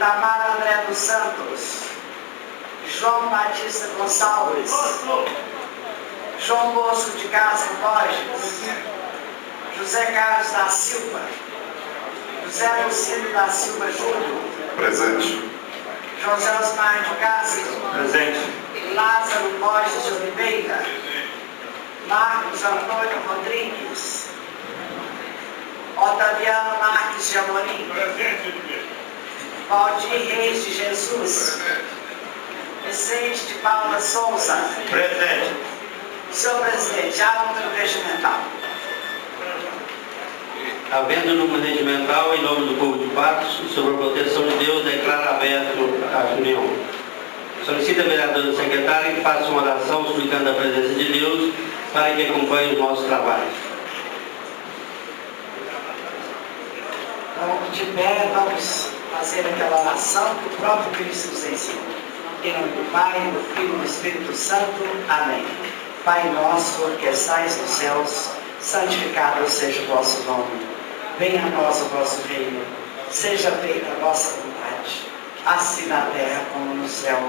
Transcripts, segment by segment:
Itamar André dos Santos, João Batista Gonçalves, João Bosco de Castro Borges, José Carlos da Silva, José Lucílio da Silva Júnior. Presente. José Osmar de Castro. Presente. Lázaro Borges de Oliveira. Marcos Antônio Rodrigues. Otaviano Marques de Amorim. Presente. Valdir Reis de Jesus. Vicente de Paula Souza. Presente. Senhor presidente, ato do regimental. Havendo número regimental, em nome do povo de Patos, sob a proteção de Deus, declara aberto a reunião. Solicita a vereadora secretária que faça uma oração explicando a presença de Deus para que acompanhe os nossos trabalhos. Então, de pé, vamos fazer aquela oração que o próprio Cristo nos ensinou. Em nome do Pai, do Filho e do Espírito Santo. Amém. Pai nosso, que estais nos céus, santificado seja o vosso nome. Venha a nós o vosso reino. Seja feita a vossa vontade, assim na terra como no céu.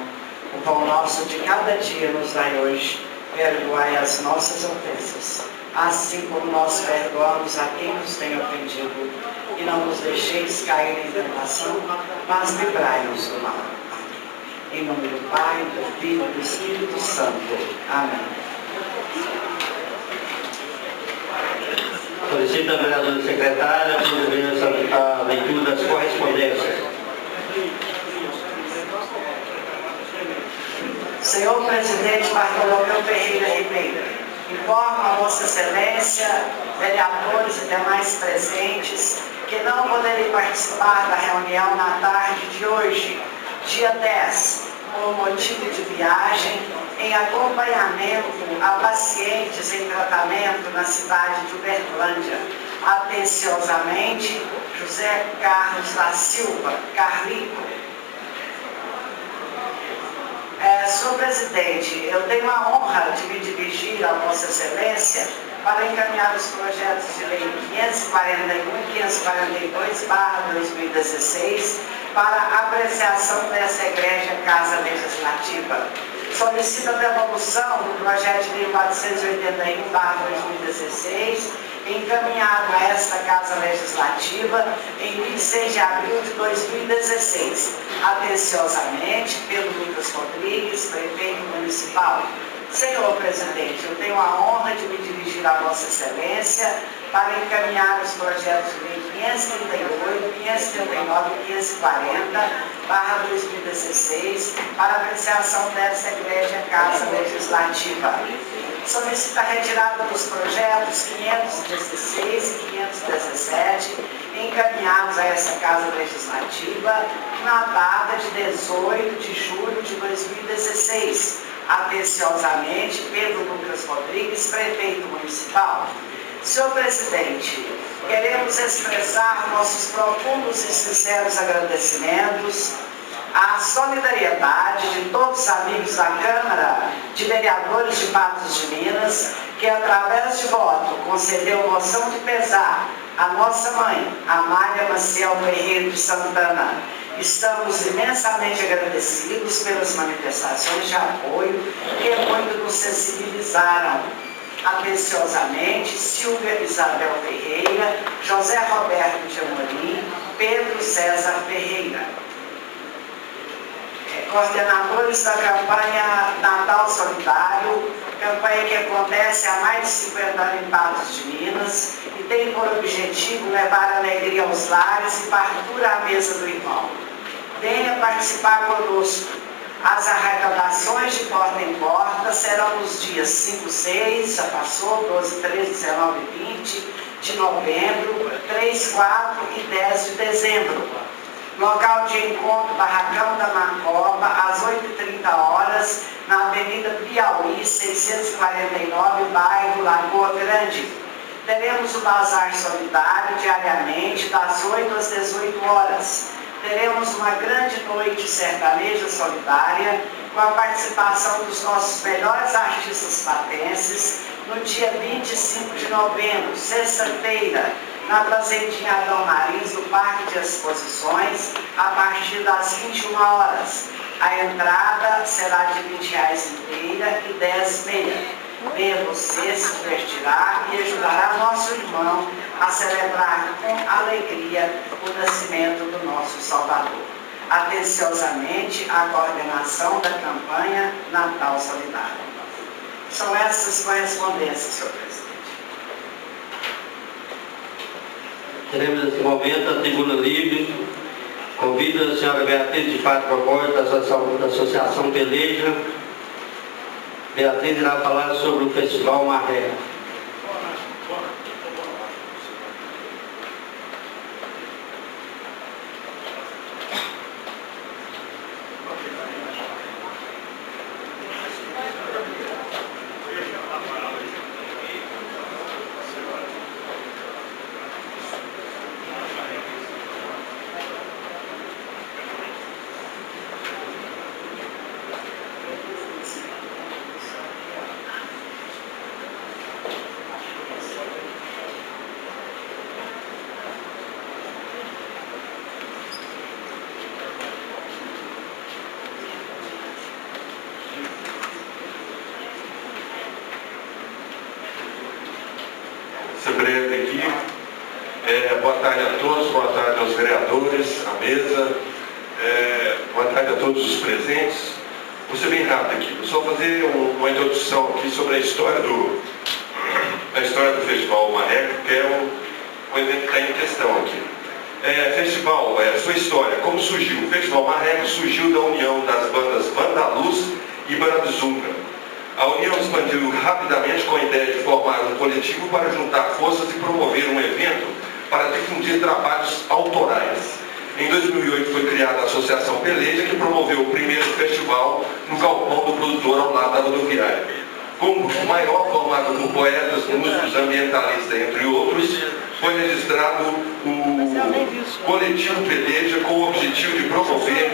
O pão nosso de cada dia nos dai hoje. Perdoai as nossas ofensas, assim como nós perdoamos a quem nos tem ofendido. E não nos deixeis cair em tentação, mas livrai-nos do mal. Em nome do Pai, do Filho e do Espírito Santo. Amém. Solicita a vereadora secretária a leitura das correspondências. Senhor presidente Bartolomeu Ferreira Ribeiro, informo a Vossa Excelência, vereadores e demais presentes, que não poderei participar da reunião na tarde de hoje, dia 10, por motivo de viagem, em acompanhamento a pacientes em tratamento na cidade de Uberlândia. Atenciosamente, José Carlos da Silva, Carlito. Senhor presidente, eu tenho a honra de me dirigir a Vossa Excelência para encaminhar os projetos de lei 541 e 542/2016 para apreciação dessa Igreja Casa Legislativa. Solicito a devolução do projeto de lei 481/2016, encaminhado a esta Casa Legislativa em 26 de abril de 2016, atenciosamente pelo Lucas Rodrigues, prefeito municipal. Senhor presidente, eu tenho a honra de me dirigir a Vossa Excelência para encaminhar os projetos de lei 538, 539 e 540/2016 para apreciação dessa Igreja Casa Legislativa. Solicita a retirada dos projetos 516 e 517 encaminhados a essa Casa Legislativa na data de 18 de julho de 2016, atenciosamente Pedro Lucas Rodrigues, prefeito municipal. Senhor presidente, queremos expressar nossos profundos e sinceros agradecimentos à solidariedade de todos os amigos da Câmara de Vereadores de Patos de Minas, que através de voto concedeu moção de pesar à nossa mãe, Amália Maciel Ferreira de Santana. Estamos imensamente agradecidos pelas manifestações de apoio que muito nos sensibilizaram. Atenciosamente, Silvia Isabel Ferreira, José Roberto de Amorim, Pedro César Ferreira. Coordenadores da campanha Natal Solidário, campanha que acontece há mais de 50 anos em Patos de Minas e tem por objetivo levar alegria aos lares e fartura à mesa do irmão. Venha participar conosco. As arrecadações de porta em porta serão nos dias 5, 6, já passou, 12, 13, 19 e 20 de novembro, 3, 4 e 10 de dezembro. Local de encontro, Barracão da Macoba, às 8h30, na Avenida Piauí, 649, bairro Lagoa Grande. Teremos o Bazar Solidário diariamente, das 8 às 18 horas. Teremos uma grande noite sertaneja solidária, com a participação dos nossos melhores artistas patenses, no dia 25 de novembro, sexta-feira, na Fazendinha Adão Marins, do Parque de Exposições, a partir das 21 horas. A entrada será de R$ 20 inteira e 10 meia. Venha você, se divertirá e ajudará nosso irmão a celebrar com alegria o nascimento do nosso Salvador. Atenciosamente, a coordenação da campanha Natal Solidário. São essas correspondências, senhor presidente. Teremos nesse momento a tribuna livre. Convido a senhora Beatriz de Fátima Borges, da Associação Peleja. Beatriz irá falar sobre o Festival Maré. Ser breve aqui. Boa tarde a todos, boa tarde aos vereadores, à mesa, boa tarde a todos os presentes. Vou ser bem rápido aqui, vou só fazer uma introdução aqui sobre a história do Festival Marreco, que é o evento que está em questão aqui. Festival, sua história, como surgiu? O Festival Marreco surgiu da união das bandas Vandaluz e Barabizunga. A união expandiu rapidamente com a ideia de formar um coletivo para juntar forças e promover um evento para difundir trabalhos autorais. Em 2008 foi criada a Associação Peleja, que promoveu o primeiro festival no galpão do produtor ao lado da rodoviária. Com um grupo maior, formado por poetas, músicos, ambientalistas, entre outros, foi registrado o Coletivo Peleja com o objetivo de promover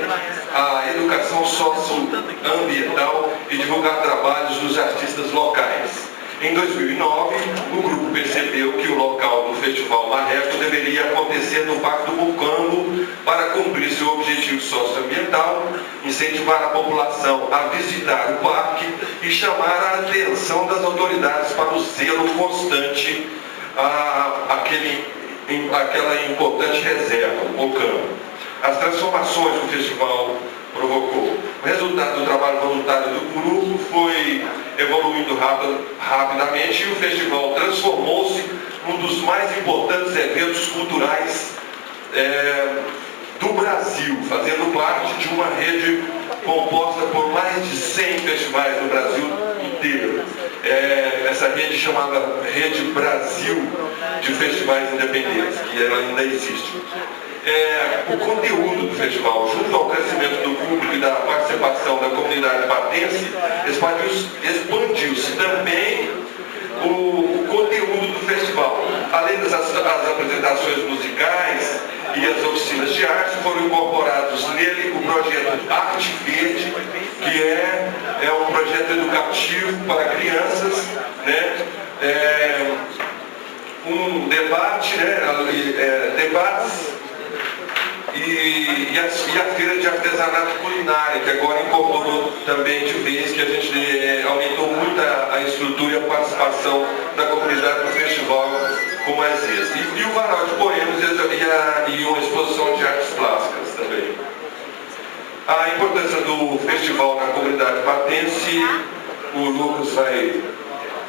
a educação socioambiental e divulgar trabalhos dos artistas locais. Em 2009, o grupo percebeu que o local do Festival Marreco deveria acontecer no Parque do Mucambo para cumprir seu objetivo socioambiental, incentivar a população a visitar o parque e chamar a atenção das autoridades para o zelo constante àquela importante reserva, o Mucambo. As transformações que o festival provocou. O resultado do trabalho voluntário do grupo foi evoluindo rapidamente e o festival transformou-se num dos mais importantes eventos culturais do Brasil, fazendo parte de uma rede composta por mais de 100 festivais no Brasil inteiro. Essa rede chamada Rede Brasil de Festivais Independentes, que ela ainda existe. O conteúdo do festival, junto ao crescimento do público e da participação da comunidade patense, expandiu-se também o conteúdo do festival. Além das apresentações musicais e as oficinas de arte, foram incorporados nele o projeto Arte Verde, que é um projeto educativo para crianças, né? Um debate, debates e a feira de artesanato culinário, que agora incorporou também de vez, que a gente aumentou muito a estrutura e a participação da comunidade no festival com mais êxito. E o varal de poemas e uma exposição de artes plásticas também. A importância do festival na comunidade patense, o Lucas vai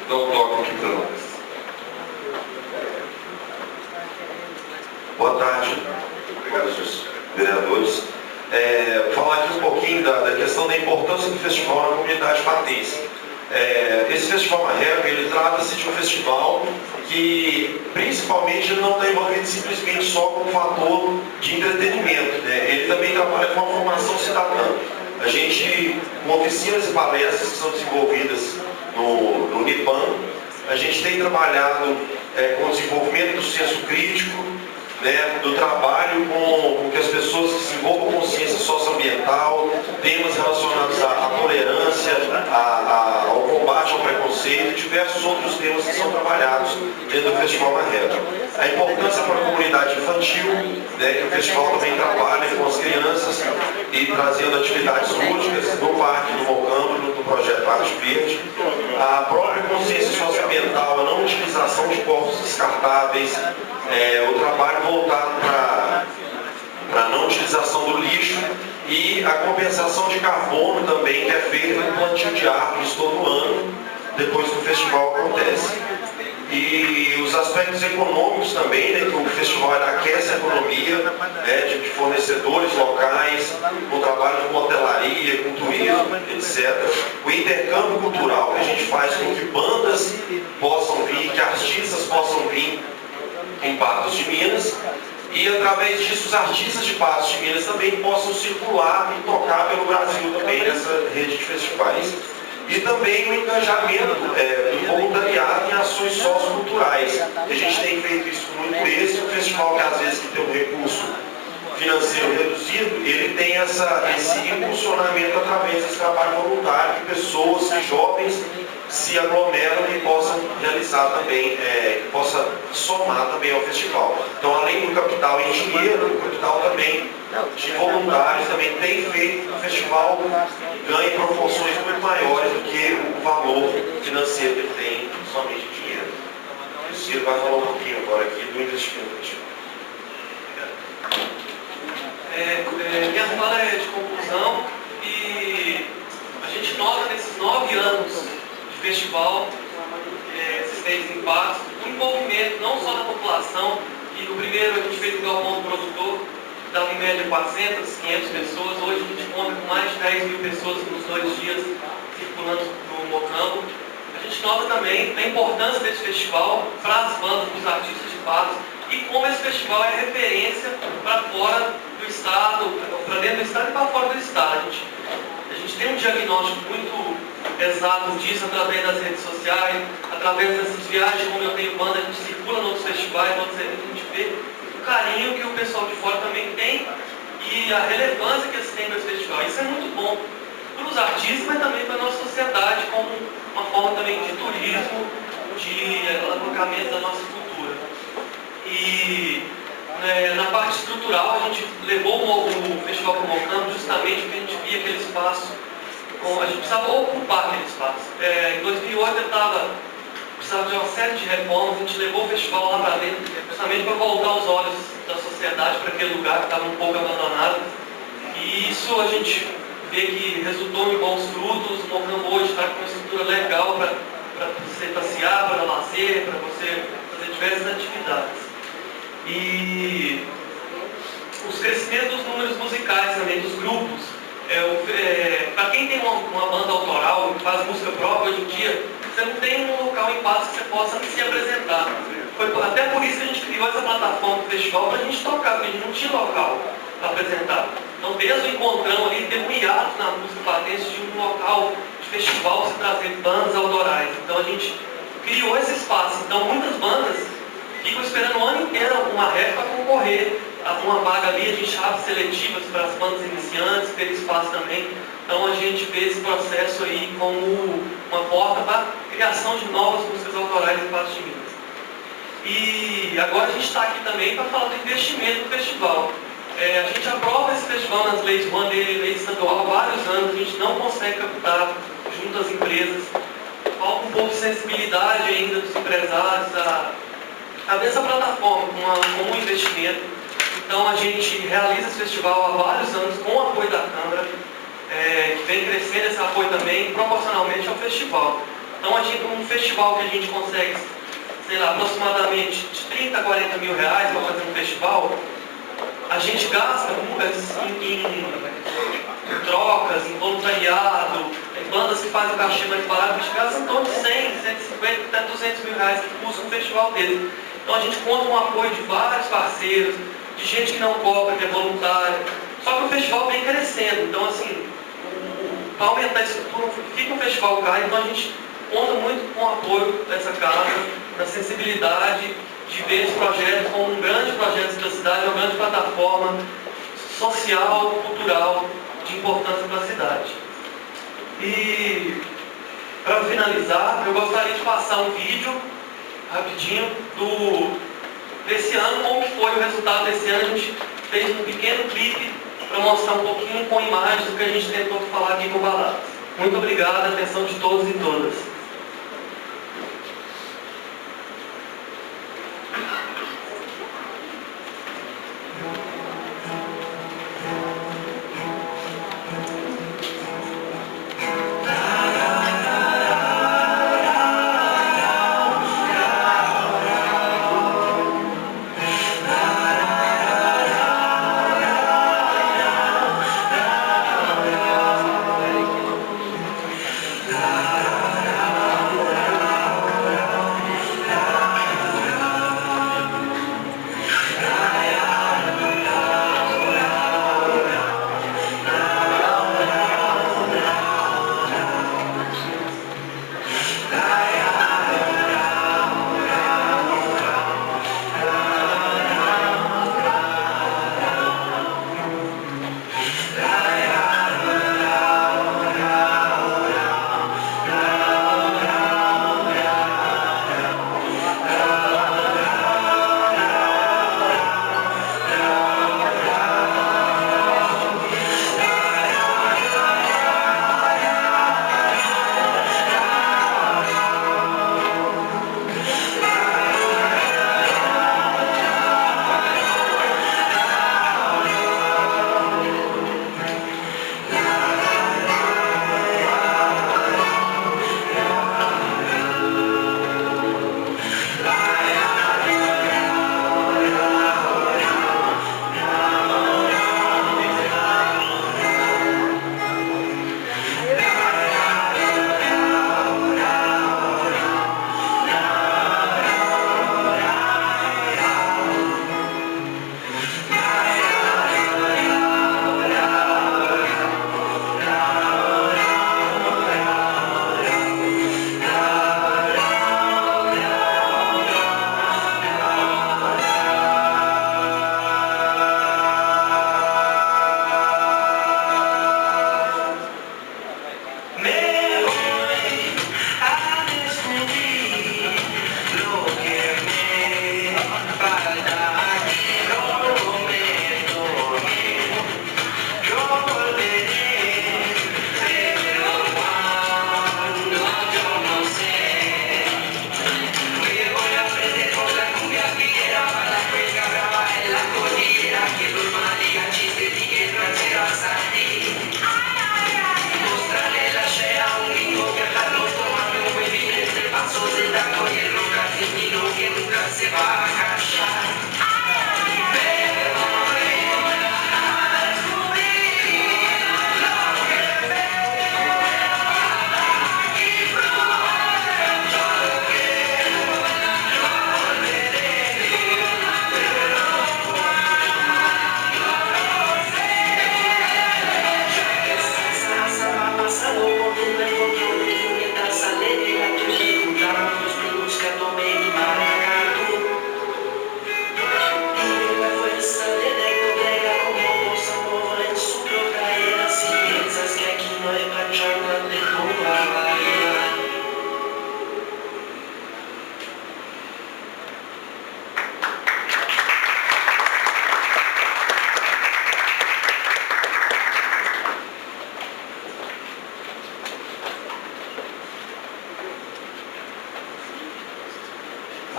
dar um toque aqui para nós. Boa tarde, obrigado, senhores vereadores. Falar aqui um pouquinho da questão da importância do festival na comunidade patense. Esse Festival Marreco, ele trata-se de um festival que principalmente não está envolvido simplesmente só com o fator de entretenimento, né? Ele também trabalha com a formação cidadã. A gente, com oficinas e palestras que são desenvolvidas no NIPAM, a gente tem trabalhado com o desenvolvimento do senso crítico, né, do trabalho com que as pessoas se envolvam com consciência socioambiental, temas relacionados à tolerância, ao combate ao preconceito e diversos outros temas que são trabalhados dentro do Festival Marreco. A importância para a comunidade infantil, né, que o festival também trabalha com as crianças e trazendo atividades lúdicas no Parque do Mocambo, no projeto Arte Verde. A própria consciência socioambiental, a não utilização de corpos descartáveis, o trabalho voltado para a não utilização do lixo e a compensação de carbono também, que é feita no plantio de árvores todo ano, depois que o festival acontece. E os aspectos econômicos também, né, que o festival aquece a economia, né, de fornecedores locais, com trabalho com hotelaria, com turismo, etc. O intercâmbio cultural que a gente faz com que bandas possam vir, que artistas possam vir em Patos de Minas, e através disso os artistas de Patos de Minas também possam circular e tocar pelo Brasil também nessa rede de festivais. E também o engajamento do voluntariado em ações socioculturais. A gente tem feito isso com muito êxito. O festival, que às vezes tem um recurso financeiro reduzido, ele tem esse impulsionamento através desse trabalho voluntário, de pessoas, de jovens se aglomeram e possam realizar também, possa somar também ao festival. Então, além do capital em dinheiro, o capital também de voluntários também tem feito que o festival ganhe proporções muito maiores do que o valor financeiro que ele tem somente em dinheiro. O Ciro vai falar um pouquinho agora aqui do investimento do festival. Minha fala é de conclusão e a gente nota nesses 9 anos de festival, existentes em Patos, o envolvimento não só da população, e no primeiro a gente fez o galpão do produtor, dava em média 400, 500 pessoas, hoje a gente conta com mais de 10 mil pessoas nos 2 dias circulando no Mocambo. A gente nota também a importância desse festival para as bandas, para os artistas de Patos, e como esse festival é referência para fora do estado, para dentro do estado e para fora do estado. A gente tem um diagnóstico muito exato disso através das redes sociais, através dessas viagens, como eu tenho banda, a gente circula nos festivais, a gente vê o carinho que o pessoal de fora também tem e a relevância que eles têm para esse festival. Isso é muito bom para os artistas, mas também para a nossa sociedade, como uma forma também de turismo, de alocamento da nossa cultura. E na parte estrutural, a gente levou o festival para o Mocambo justamente porque a gente via aquele espaço, a gente precisava ocupar aquele espaço. Em 2008 precisava de uma série de reformas, a gente levou o festival lá para dentro, justamente para voltar os olhos da sociedade para aquele lugar que estava um pouco abandonado. E isso a gente vê que resultou em bons frutos. O Mocambo hoje está com uma estrutura legal para você passear, para lazer, para você fazer diversas atividades. E os crescimentos dos números musicais também, dos grupos. Para quem tem uma banda autoral, que faz música própria hoje em dia, você não tem um local em Patos que você possa se apresentar. Foi até por isso que a gente criou essa plataforma do festival para a gente tocar, porque a gente não tinha local para apresentar. Então, desde o encontrão ali, teve um hiato na música patente de um local de festival se trazer bandas autorais. Então, a gente criou esse espaço. Então, muitas bandas ficam esperando o ano inteiro alguma ref para concorrer a uma vaga ali. A gente abre seletivas para as bandas iniciantes, ter espaço também. Então, a gente vê esse processo aí como uma porta para a criação de novas músicas autorais em Patos de Minas. E agora a gente está aqui também para falar do investimento do festival. A gente aprova esse festival nas leis Rouanet, lei estadual, há vários anos, a gente não consegue captar junto às empresas. Falta um pouco de sensibilidade ainda dos empresários, a dessa plataforma com um investimento. Então a gente realiza esse festival há vários anos com o apoio da Câmara, que vem crescendo esse apoio também proporcionalmente ao festival. Então um festival que a gente consegue, sei lá, aproximadamente de 30 a 40 mil reais para fazer um festival, a gente gasta em trocas, em voluntariado, em bandas que fazem o cachê mais barato, a gente gasta em torno de 100, 150, até 200 mil reais que custa um festival dele. Então a gente conta com o apoio de vários parceiros, de gente que não cobra, que é voluntária. Só que o festival vem crescendo, então assim, para aumentar a estrutura, fica um festival caro, então a gente conta muito com o apoio dessa casa, da sensibilidade, de ver esse projeto como um grande projeto da cidade, uma grande plataforma social, cultural, de importância para a cidade. E, para finalizar, eu gostaria de passar um vídeo rapidinho desse ano, como que foi o resultado desse ano. A gente fez um pequeno clipe para mostrar um pouquinho com imagens do que a gente tentou falar aqui com Baladas. Muito obrigado, a atenção de todos e todas.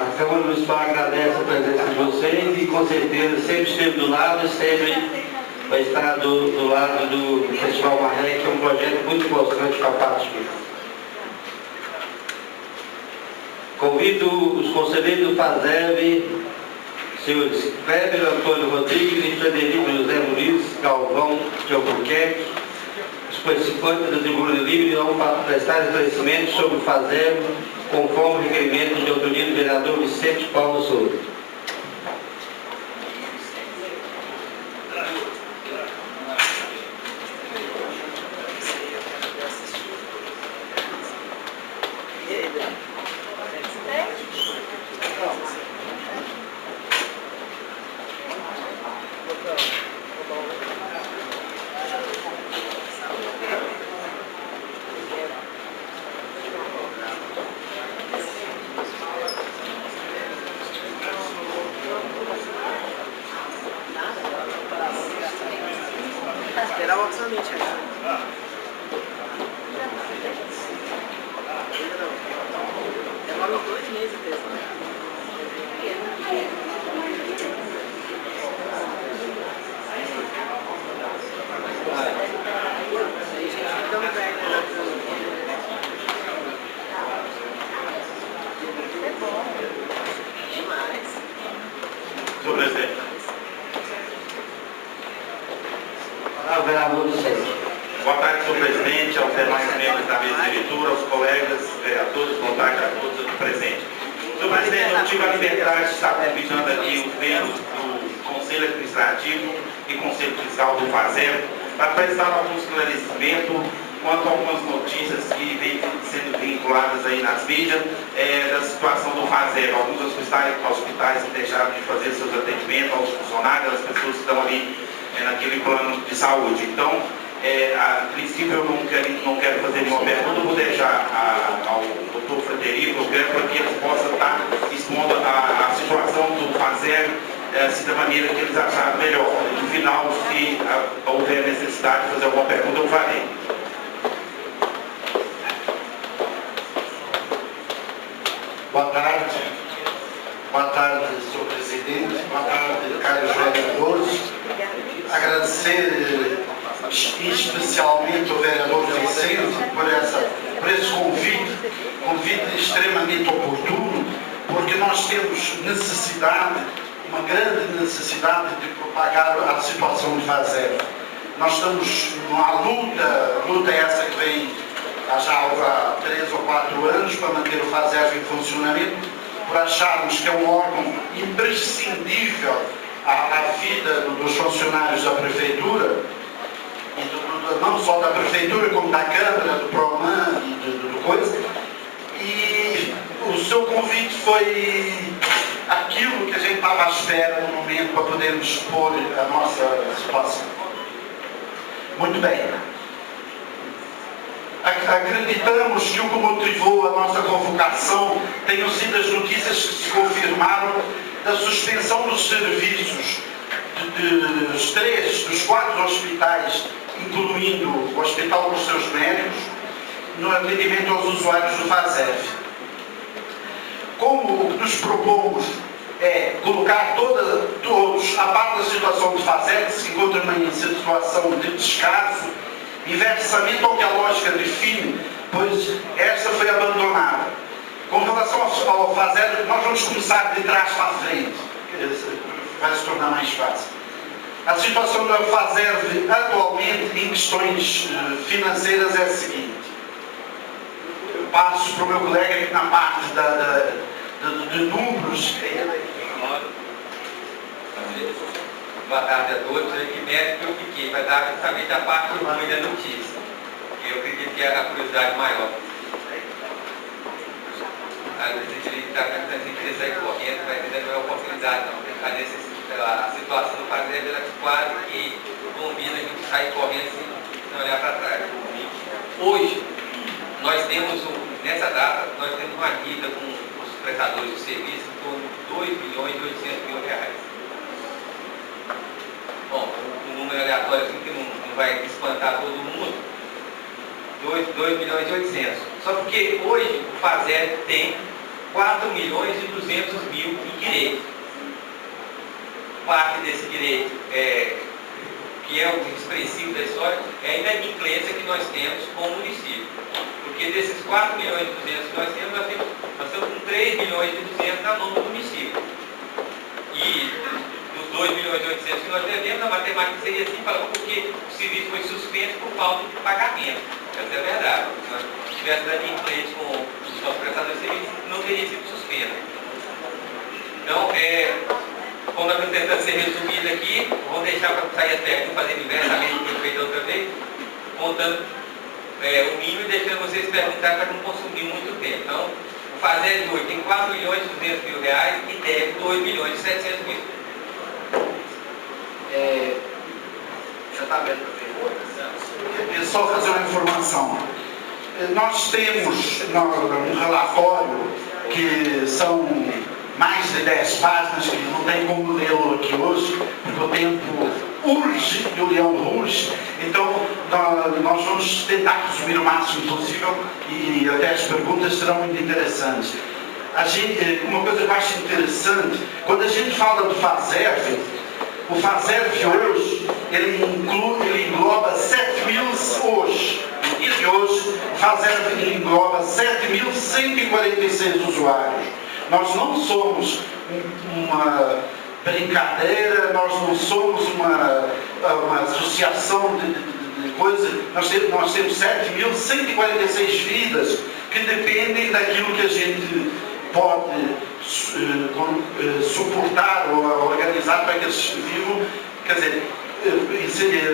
A Câmara Municipal agradece a presença de vocês e com certeza sempre esteve do lado e sempre vai estar do lado do Festival Marrec, que é um projeto muito importante para a parte. Convido os conselheiros do FASEB, senhores Kleber Antônio Rodrigues e Frederico José Muniz Galvão de Albuquerque, os participantes da tribuna livre, vão prestar esclarecimentos sobre o FASEB, conforme o requerimento de autoria do vereador Vicente Paulo Souza. Esperar o orçamento chegar. Demora uns 2 meses desse, né? Aí a gente fica dando velho, né? É bom. Demais. Senhor presidente. O vereador Vicente. Boa tarde, senhor presidente, aos demais membros da mesa diretora, aos colegas vereadores, boa tarde a todos aqui presentes. Senhor presidente, eu tive a liberdade de estar convidando aqui os membros do Conselho Administrativo e Conselho Fiscal do FASER para prestar algum esclarecimento quanto a algumas notícias que vêm sendo vinculadas aí nas mídias da situação do FASER. Alguns hospitais que deixaram de fazer seus atendimentos aos funcionários, as pessoas que estão ali naquele plano de saúde. Então, a princípio eu não quero fazer nenhuma pergunta, vou deixar ao doutor Frederico, eu quero para que eles possam estar expondo a situação do FASER da maneira que eles acharem melhor. No final, se houver necessidade de fazer alguma pergunta, eu farei. Boa tarde. Boa tarde, senhor presidente. Boa tarde, caros vereadores. Agradecer especialmente ao vereador Vicente por esse convite extremamente oportuno, porque nós temos uma grande necessidade de propagar a situação de FASER. Nós estamos numa luta essa que vem já há 3 ou 4 anos para manter o FASER em funcionamento, por acharmos que é um órgão imprescindível à vida dos funcionários da Prefeitura, e não só da Prefeitura, como da Câmara, do PROMAN e do coisa. E o seu convite foi aquilo que a gente estava à espera no momento para podermos expor a nossa situação. Muito bem. Acreditamos que o que motivou a nossa convocação tenham sido as notícias que se confirmaram da suspensão dos serviços dos 4 hospitais, incluindo o Hospital dos Seus Médicos, no atendimento aos usuários do FASER. Como o que nos propomos é colocar todos a par da situação do FASER, que se encontra em situação de descaso, inversamente ao que a lógica define, pois esta foi abandonada. Com relação ao FASER, nós vamos começar de trás para a frente, vai se tornar mais fácil. A situação do FASER atualmente em questões financeiras é a seguinte. Eu passo para o meu colega aqui na parte de números. Boa tarde a todos. Que mérito eu fiquei para dar justamente a parte ruim da notícia. Eu acredito que é a curiosidade maior. Às vezes a gente está pensando em querer sair correndo, mas ainda não é oportunidade, não. A situação do FASER era quase que convida a gente sair correndo sem olhar para trás. Hoje, nós temos, nessa data, nós temos uma dívida com os prestadores de serviço em torno de R$2.800.000. Bom, um número aleatório assim que não vai espantar todo mundo, 2.800.000. Só porque hoje o FASER tem 4.200.000 em direito. Parte desse direito, que é o expressivo da história, é a inadimplência que nós temos com o município. Porque desses 4.200.000 que nós temos com 3.200.000 na mão do município. E dos 2.800.000 que nós devemos, a matemática seria assim, porque o serviço foi suspenso por falta de pagamento. Essa é a verdade. Se nós tivéssemos inadimplência com os nossos prestadores de serviço, não teria sido suspenso. Então, como nós estamos tentando ser resumido aqui, vamos deixar para sair as perguntas, fazendo inversamente o que foi feito da outra vez, contando o mínimo e deixando vocês perguntar para não consumir muito tempo. Então, o FASER de hoje tem R$4.200.000 e deve R$2.700.000. Já está aberto para perguntas? É só fazer uma informação. Nós temos um relatório que são mais de 10 páginas, que não tem como lê-lo aqui hoje, porque o tempo urge e o leão ruge, tentar resumir o máximo possível e até as perguntas serão muito interessantes. Uma coisa que eu acho interessante, quando a gente fala do FASERV, o FASERV hoje, ele engloba 7.000 hoje. E de hoje, o FASERV engloba 7.146 usuários. Nós não somos uma brincadeira, nós não somos uma associação de coisas. Nós temos 7.146 vidas que dependem daquilo que a gente pode suportar ou organizar para que eles vivam. Quer dizer,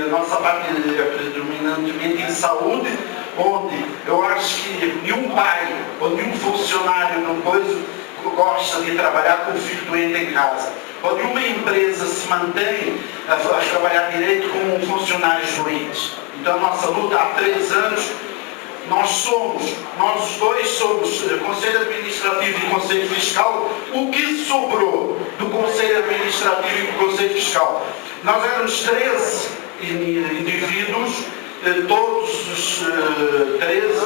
a nossa parte é predominantemente em saúde, onde eu acho que nenhum pai ou nenhum funcionário não gosta de trabalhar com o filho doente em casa. Ou nenhuma empresa se mantém a trabalhar direito com funcionários doentes. Então a nossa luta há 3 anos, nós os dois somos Conselho Administrativo e Conselho Fiscal. O que sobrou do Conselho Administrativo e do Conselho Fiscal? Nós éramos 13 indivíduos, todos os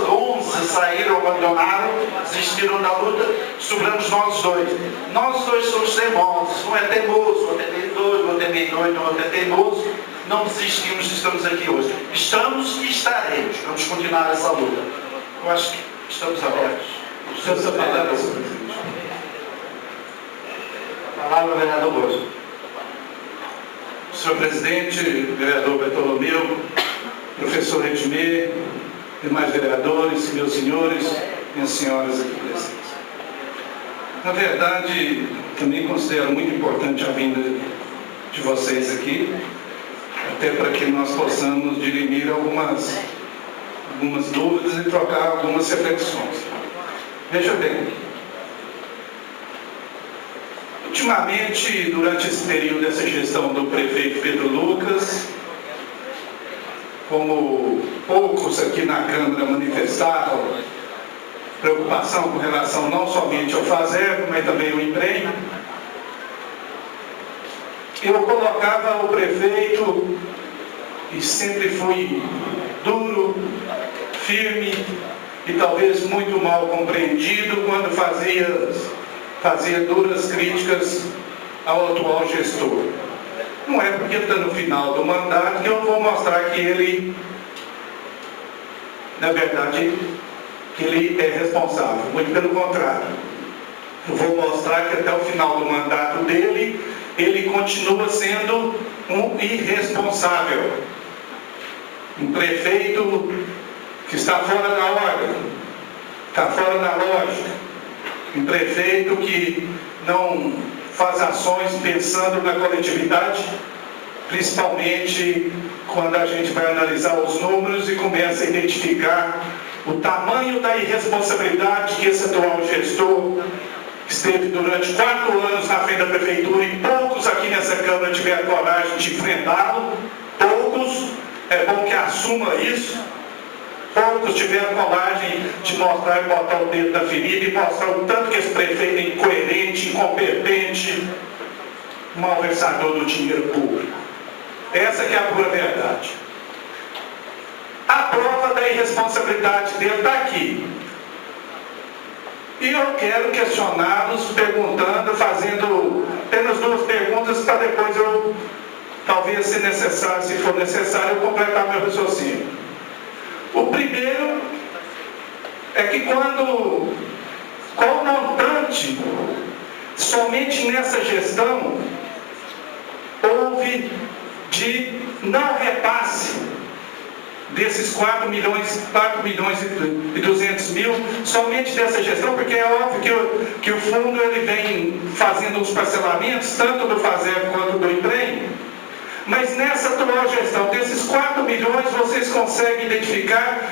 11 saíram, abandonaram, desistiram da luta, sobramos nós dois. Nós dois somos teimosos, um é teimoso, outro é teimoso, outro é meio doido, outro é teimoso. Não desistimos, estamos aqui hoje. Estamos e estaremos, vamos continuar essa luta. Eu acho que estamos abertos. Estamos a palavra, vereador Bozo. Senhor presidente, vereador Bartolomeu, professor Edmir, demais vereadores, meus senhores, minhas senhoras aqui presentes. Na verdade, também considero muito importante a vinda de vocês aqui, até para que nós possamos dirimir algumas dúvidas e trocar algumas reflexões. Veja bem, ultimamente, durante esse período dessa gestão do prefeito Pedro Lucas, como poucos aqui na Câmara manifestaram preocupação com relação não somente ao FASERV, mas também ao emprego, eu colocava o prefeito, e sempre fui duro, firme e talvez muito mal compreendido quando fazia duras críticas ao atual gestor. Não é porque está no final do mandato que eu vou mostrar que ele, na verdade, que ele é responsável. Muito pelo contrário. Eu vou mostrar que até o final do mandato dele, ele continua sendo um irresponsável. Um prefeito que está fora da ordem, está fora da lógica. Um prefeito que não faz ações pensando na coletividade, principalmente quando a gente vai analisar os números e começa a identificar o tamanho da irresponsabilidade que esse atual gestor esteve durante 4 anos na frente da prefeitura e poucos aqui nessa Câmara tiveram coragem de enfrentá-lo, poucos, é bom que assuma isso, poucos tiveram coragem de mostrar e botar o dedo na ferida e mostrar o tanto que esse prefeito é incoerente, incompetente, malversador do dinheiro público. Essa que é a pura verdade. A prova da irresponsabilidade dele está aqui. E eu quero questioná-los perguntando, fazendo apenas 2 perguntas para depois eu, talvez se necessário, se for necessário, eu completar meu raciocínio. O primeiro é que qual montante somente nessa gestão houve de não repasse desses 4 milhões e 200 mil, somente dessa gestão, porque é óbvio que o fundo ele vem fazendo os parcelamentos, tanto do FASERV quanto do emprego, mas nessa atual gestão, desses 4 milhões, vocês conseguem identificar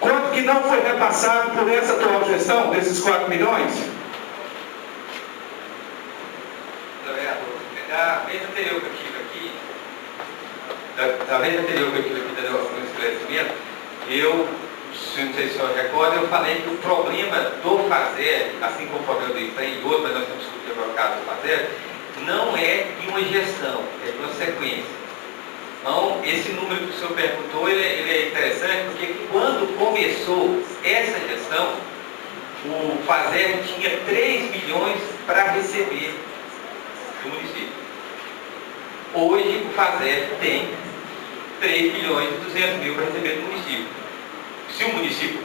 quanto que não foi repassado por essa atual gestão, desses 4 milhões? Da vez anterior que eu tive aqui, dando um esclarecimento, não sei se o senhor recorda, eu falei que o problema do FASERV, assim como o problema do emprego e outro, mas nós estamos discutindo agora o caso do FASERV, não é de uma gestão, é de uma sequência. Então, esse número que o senhor perguntou, ele é interessante, porque informação, o FASEB tinha 3 milhões para receber do município. Hoje o FASEB tem 3 milhões e 200 mil para receber do município. Se o município,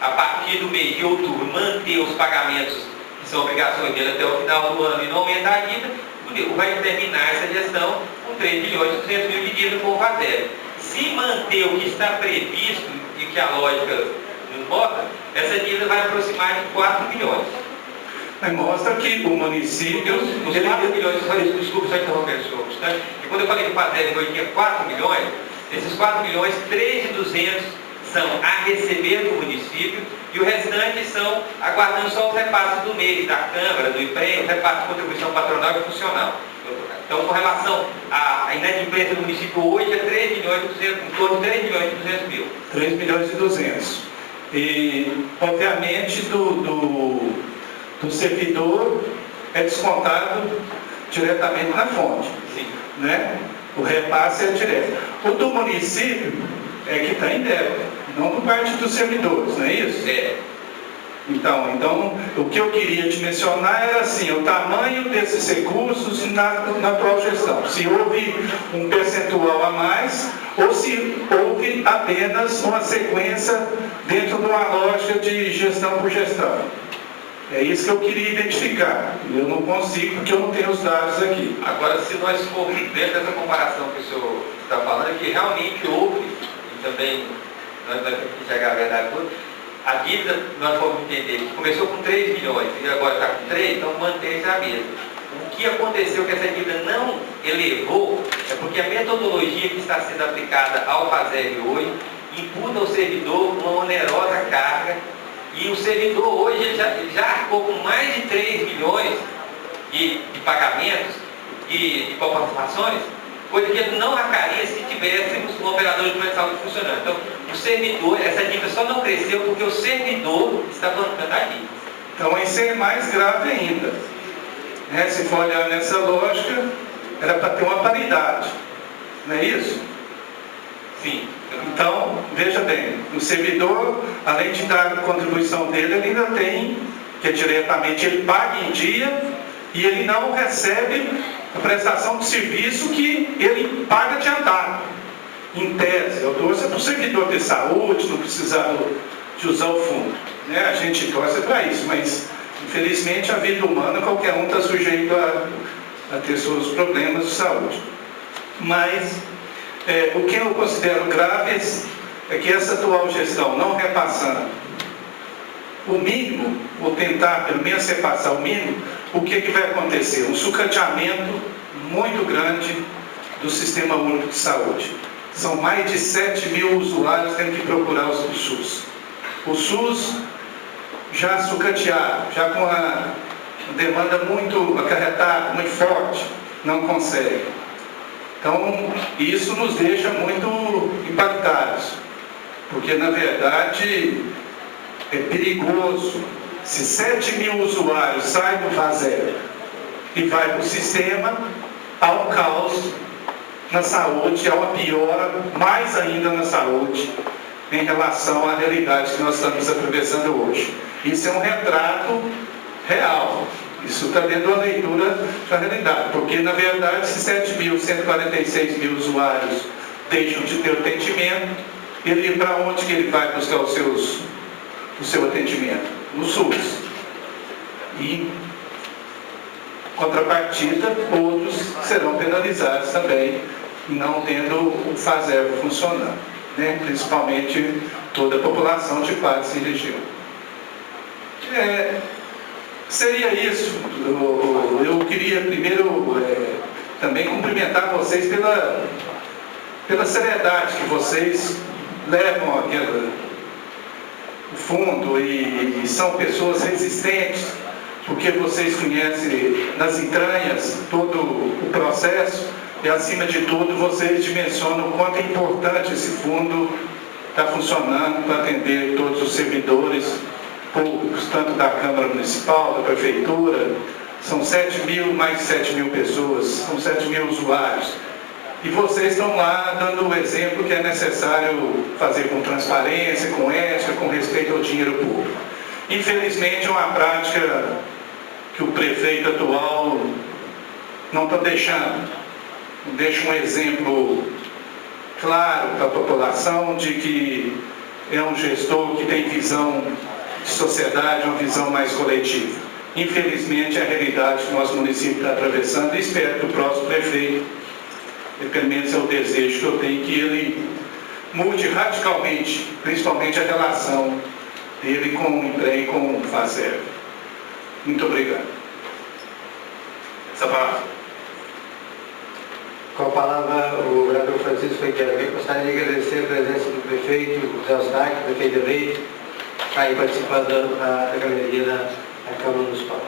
a partir do mês de outubro, manter os pagamentos que são obrigações dele até o final do ano e não aumentar a dívida, o vai terminar essa gestão com 3 milhões e 200 mil de dívida com o FASEB. Se manter o que está previsto e que a lógica nos bota, essa dívida vai aproximar de 4 milhões. Mas mostra que o município... Os 4 milhões, desculpa só interromper o senhor, e quando eu falei que o FASEB tinha 4 milhões, esses 4 milhões, 3.200 são a receber do município e o restante são aguardando só os repasses do MEI, da Câmara, do IPREM, o repasse de contribuição patronal e funcional. Então, com relação à inadimplência do município hoje, é 3 milhões e 200, em torno de 3 milhões e 200 mil. 3 milhões e 200. E, obviamente, do servidor é descontado diretamente na fonte. Sim. Né? O repasse é direto. O do município é que está em débito, não por parte dos servidores, não é isso? É. Então, o que eu queria te mencionar era assim, o tamanho desses recursos na atual gestão. Se houve um percentual a mais ou se houve apenas uma sequência dentro de uma lógica de gestão por gestão. É isso que eu queria identificar. Eu não consigo porque eu não tenho os dados aqui. Agora, se nós formos dentro dessa comparação que o senhor está falando, é que realmente houve, e também nós temos que enxergar a verdade toda, a dívida, nós vamos entender, que começou com 3 milhões e agora está com 3, então mantém-se a mesma. O que aconteceu que essa dívida não elevou é porque a metodologia que está sendo aplicada ao FASEB hoje imputa ao servidor uma onerosa carga e o servidor hoje ele já arcou com mais de 3 milhões de pagamentos e compensações, coisa que ele não arcaria se tivéssemos um operador de plano de saúde funcionando. Então, o servidor, essa dívida só não cresceu porque o servidor está bancando a dívida. Então, isso é mais grave ainda. Né? Se for olhar nessa lógica, era para ter uma paridade. Não é isso? Sim. Então, veja bem, o servidor, além de dar a contribuição dele, ele ainda tem, que é diretamente, ele paga em dia e ele não recebe a prestação de serviço que ele paga adiantado. Em tese, eu torço para o servidor ter saúde, não precisar de usar o fundo. Né? A gente torce para isso, mas infelizmente a vida humana, qualquer um está sujeito a ter seus problemas de saúde. Mas o que eu considero grave é que essa atual gestão, não repassando o mínimo, ou tentar pelo menos repassar o mínimo, o que vai acontecer? Um sucateamento muito grande do Sistema Único de Saúde. São mais de 7 mil usuários tendo que procurar o SUS. O SUS já sucateado, já com a demanda muito acarretada, muito forte, não consegue. Então, isso nos deixa muito impactados, porque, na verdade, é perigoso. Se 7 mil usuários saem do FASEB e vai para o sistema, há um caos na saúde, há uma piora mais ainda na saúde em relação à realidade que nós estamos atravessando hoje. Isso é um retrato real. Isso está dentro da leitura da realidade, porque, na verdade, se 7.146 mil usuários deixam de ter atendimento, ele para onde que ele vai buscar o seu atendimento? No SUS. E, contrapartida, outros serão penalizados também, não tendo o FASEB funcionando, né? Principalmente toda a população de Patos e região. Seria isso. Eu queria primeiro também cumprimentar vocês pela seriedade que vocês levam o fundo e são pessoas resistentes, porque vocês conhecem nas entranhas todo o processo e, acima de tudo, vocês dimensionam o quanto é importante esse fundo estar funcionando para atender todos os servidores públicos, tanto da Câmara Municipal, da Prefeitura. São 7 mil, mais de 7 mil pessoas, são 7 mil usuários. E vocês estão lá dando o exemplo que é necessário fazer com transparência, com ética, com respeito ao dinheiro público. Infelizmente, é uma prática que o prefeito atual não está deixando. Deixa um exemplo claro para a população de que é um gestor que tem visão de sociedade, uma visão mais coletiva. Infelizmente, é a realidade que o nosso município está atravessando e espero que o próximo prefeito, e pelo menos é o desejo que eu tenho, que ele mude radicalmente, principalmente a relação dele com o INPREM e com o FASEB. Muito obrigado. Essa palavra. Com a palavra, o vereador Francisco Feiqueira. Eu gostaria de agradecer a presença do prefeito José Eustáquio, prefeito eleito, que está aí participando da galeria da Câmara Municipal.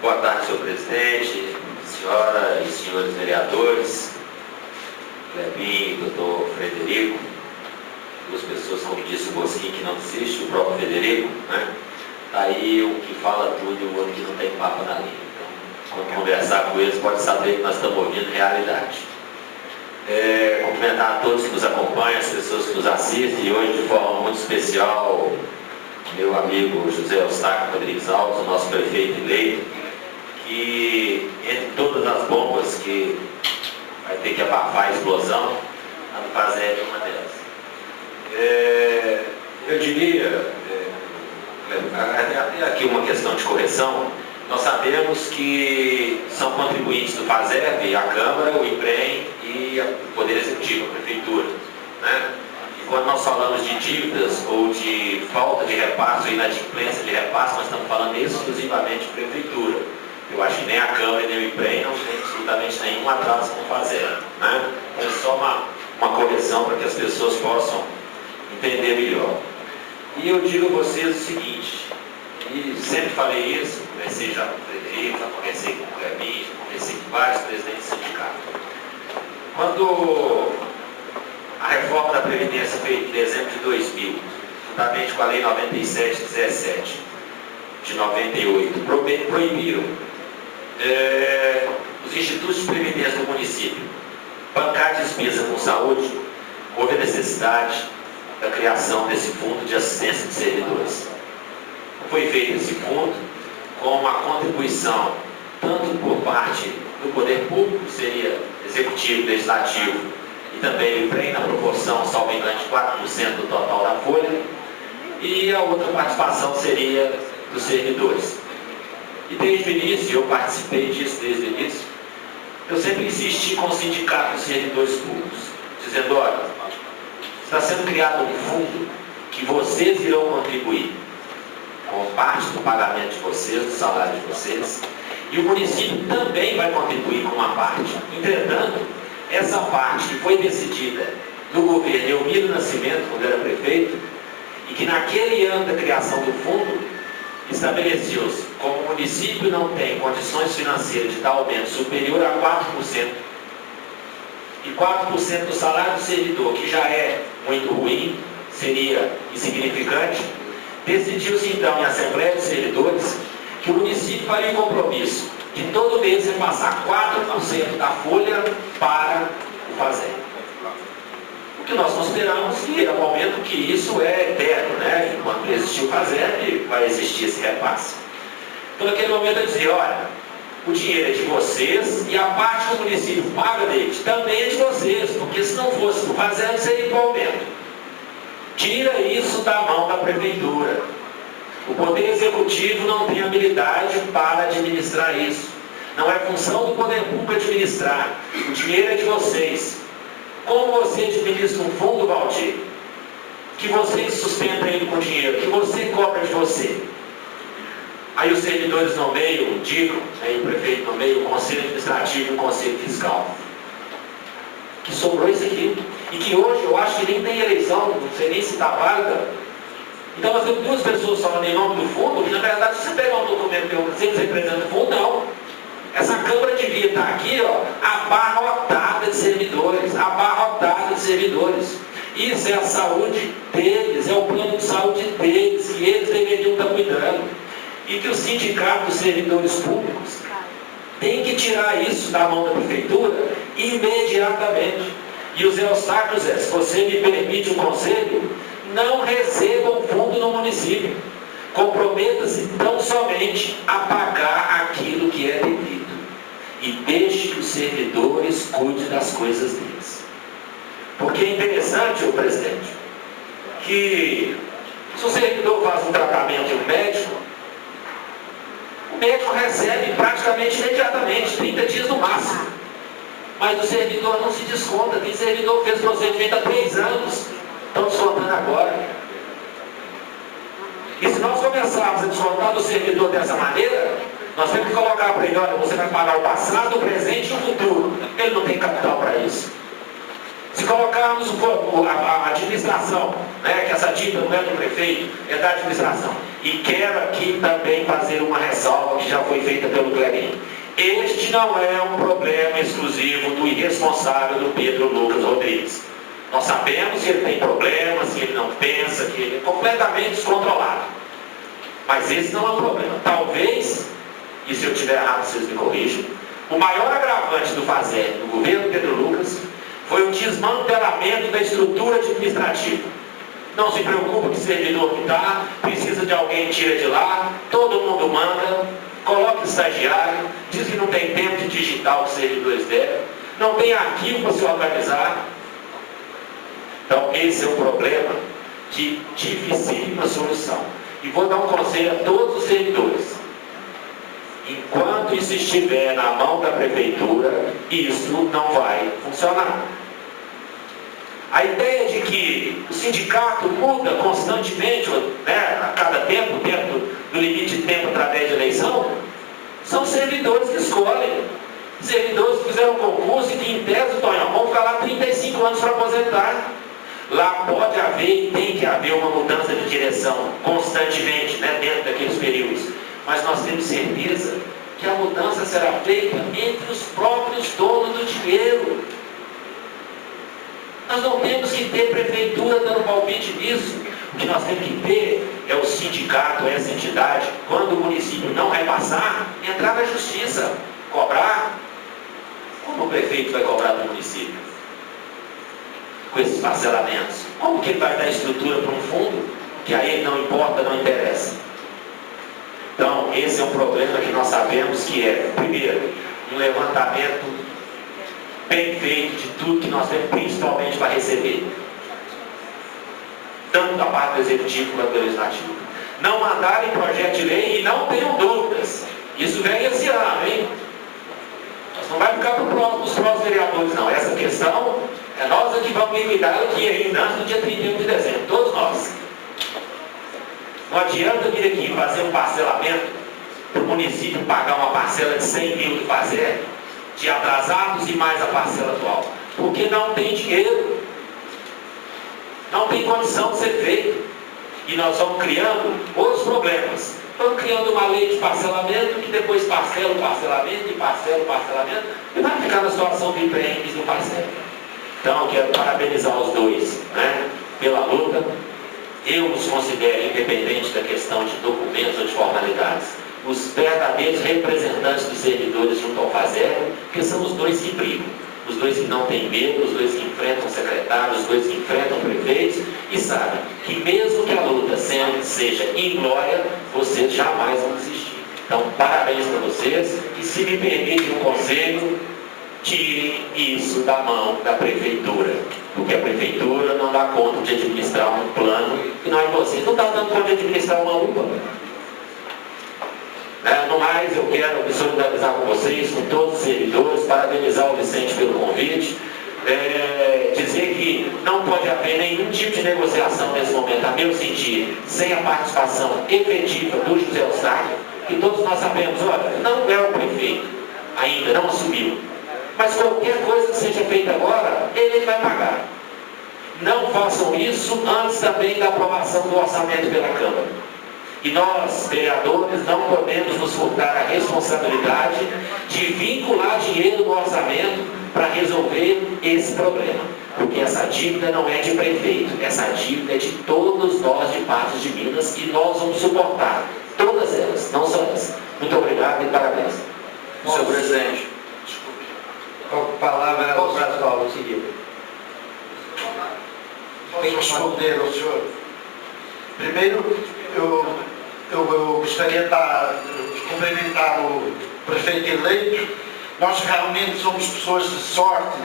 Boa tarde, senhor presidente, senhora e senhores vereadores, Clebinho, doutor Frederico, duas pessoas, como disse o Bosquinho, que não desiste, o próprio Frederico, né? Está aí o que fala tudo e o outro que não tem papo na língua. Quando conversar com eles, pode saber que nós estamos ouvindo realidade. Cumprimentar a todos que nos acompanham, as pessoas que nos assistem, e hoje de forma muito especial, meu amigo José Eustáquio Rodrigues Alves, o nosso prefeito eleito, que entre todas as bombas que vai ter que abafar a explosão, a do FASEB é uma delas. Eu diria, aqui uma questão de correção. Nós sabemos que são contribuintes do FASEB, a Câmara, o INPREM e o Poder Executivo, a Prefeitura, né? E quando nós falamos de dívidas ou de falta de repasse ou inadimplência de repasse, nós estamos falando exclusivamente de Prefeitura. Eu acho que nem a Câmara nem o INPREM não tem absolutamente nenhum atraso com o FASEB, né? Então é só uma correção para que as pessoas possam entender melhor. E eu digo a vocês o seguinte, e sempre falei isso, conversei já com o Frederico, já conversei com o Clebinho, já conversei com vários presidentes de sindicato. Quando a reforma da Previdência feita em dezembro de 2000, juntamente com a Lei 9717 de 98, proibiram os institutos de previdência do município bancar despesa com saúde, houve a necessidade da criação desse fundo de assistência de servidores. Foi feito esse fundo com uma contribuição tanto por parte do poder público, que seria executivo, legislativo, e também o INPREM na proporção, salvo engano, de 4% do total da folha, e a outra participação seria dos servidores. E desde o início, eu participei disso desde o início, eu sempre insisti com o sindicato dos servidores públicos, dizendo, olha, está sendo criado um fundo que vocês irão contribuir com parte do pagamento de vocês, do salário de vocês, e o município também vai contribuir com uma parte. Entretanto, essa parte que foi decidida no governo Eumiro Nascimento, quando era prefeito, e que naquele ano da criação do fundo, estabeleceu-se, como o município não tem condições financeiras de dar aumento superior a 4%, e 4% do salário do servidor, que já é muito ruim, seria insignificante, decidiu-se então em Assembleia de Servidores que o município faria um compromisso de todo mês repassar 4% da folha para o FASEB. O que nós consideramos que é um momento que isso é eterno, né? Enquanto existir o FASEB, vai existir esse repasse. Então naquele momento eu dizia, olha, o dinheiro é de vocês e a parte que o município paga deles também é de vocês, porque se não fosse do FASEB seria igualmente. Tira isso da mão da prefeitura. O poder executivo não tem habilidade para administrar isso. Não é função do poder público administrar. O dinheiro é de vocês. Como você administra um fundo, Valdir, que você sustenta ele com dinheiro, que você cobra de você? Aí os servidores nomeiam, indicam, aí o prefeito nomeia o conselho administrativo e o conselho fiscal. Que sobrou isso aqui. E que hoje eu acho que nem tem eleição, não sei nem se está válida. Então nós temos duas pessoas falando em nome do fundo, e na verdade se você pegar um documento meu, vocês representam o fundo, não. Essa Câmara devia estar aqui, ó, abarrotada de servidores, abarrotada de servidores. Isso é a saúde deles, é o plano de saúde deles, que eles deveriam estar cuidando. E que o sindicato dos servidores públicos tem que tirar isso da mão da prefeitura imediatamente. E os Eustáquios é, se você me permite um conselho, não receba um fundo no município. Comprometa-se tão somente a pagar aquilo que é devido. E deixe que os servidores cuidem das coisas deles. Porque é interessante, ô presidente, que se o servidor faz um tratamento em um médico, o médico recebe praticamente imediatamente, 30 dias no máximo. Mas o servidor não se desconta. Tem servidor que fez procedimento há 3 anos, estão descontando agora. E se nós começarmos a descontar do servidor dessa maneira, nós temos que colocar para ele, olha, você vai pagar o passado, o presente e o futuro. Ele não tem capital para isso. Se colocarmos a administração, né, que essa dívida não é do prefeito, é da administração. E quero aqui também fazer uma ressalva que já foi feita pelo Clebinho. Este não é um problema exclusivo do irresponsável do Pedro Lucas Rodrigues. Nós sabemos que ele tem problemas, que ele não pensa, que ele é completamente descontrolado. Mas esse não é um problema. Talvez, e se eu estiver errado, vocês me corrijam, o maior agravante do FASEG, do governo Pedro Lucas, foi o desmantelamento da estrutura administrativa. Não se preocupe que o servidor que está, precisa de alguém, tira de lá, todo mundo manda, coloca estagiário, diz que não tem tempo de digitar os servidores devem, não tem arquivo para se organizar. Então, esse é um problema de dificílima solução. E vou dar um conselho a todos os servidores. Enquanto isso estiver na mão da prefeitura, isso não vai funcionar. A ideia de que o sindicato muda constantemente, né, a cada tempo, dentro do limite de tempo através de eleição, são servidores que escolhem. Servidores que fizeram concurso e que, em tese, vão ficar lá 35 anos para aposentar. Lá pode haver e tem que haver uma mudança de direção constantemente, né, dentro daqueles períodos. Mas nós temos certeza que a mudança será feita entre os próprios donos do dinheiro. Nós não temos que ter prefeitura dando palpite nisso. O que nós temos que ter é o sindicato, essa entidade, quando o município não repassar, entrar na justiça, cobrar. Como o prefeito vai cobrar do município? Com esses parcelamentos. Como que ele vai dar estrutura para um fundo que a ele não importa, não interessa? Então, esse é um problema que nós sabemos que é, primeiro, um levantamento bem feito de tudo que nós temos, principalmente para receber. Tanto da parte do Executivo quanto do Legislativo. Não mandarem projeto de lei e não tenham dúvidas. Isso vem esse ano, hein? Não vai ficar para os próximos vereadores, não. Essa questão é nós que vamos liquidar aqui ainda antes do dia 31 de dezembro, todos nós. Não adianta vir aqui fazer um parcelamento para o município pagar uma parcela de 100 mil de fazer, de atrasados e mais a parcela atual. Porque não tem dinheiro. Não tem condição de ser feito. E nós vamos criando outros problemas. Estamos criando uma lei de parcelamento que depois parcela o parcelamento e parcela o parcelamento e vai ficar na situação de empreendedores no parcelo. Então, eu quero parabenizar os dois, né, pela luta. Eu os considero, independente da questão de documentos ou de formalidades, os verdadeiros representantes dos servidores junto ao FASEG, que são os dois que brigam. Os dois que não têm medo, os dois que enfrentam o secretário, os dois que enfrentam prefeitos e sabem que mesmo que a luta seja inglória, vocês jamais vão desistir. Então, parabéns para vocês e, se me permite um conselho, tirem isso da mão da prefeitura, porque a prefeitura não dá conta de administrar um plano e nós vocês não estão dando conta de administrar uma UPA. No mais, eu quero me solidarizar com vocês, com todos os servidores, parabenizar o Vicente pelo convite, dizer que não pode haver nenhum tipo de negociação nesse momento, a meu sentir, sem a participação efetiva do José Eustáquio, que todos nós sabemos, olha, não é o prefeito, ainda não assumiu, mas qualquer coisa que seja feita agora, ele vai pagar. Não façam isso antes também da aprovação do orçamento pela Câmara. E nós, vereadores, não podemos nos furtar a responsabilidade de vincular dinheiro no orçamento para resolver esse problema. Porque essa dívida não é de prefeito, essa dívida é de todos nós de Patos de Minas e nós vamos suportar todas elas, não só essa. Muito obrigado e parabéns. Senhor presidente, Com a palavra ao Braço Paulo, em seguida. Posso responder ao senhor? Primeiro, eu gostaria de cumprimentar o prefeito eleito. Nós realmente somos pessoas de sorte,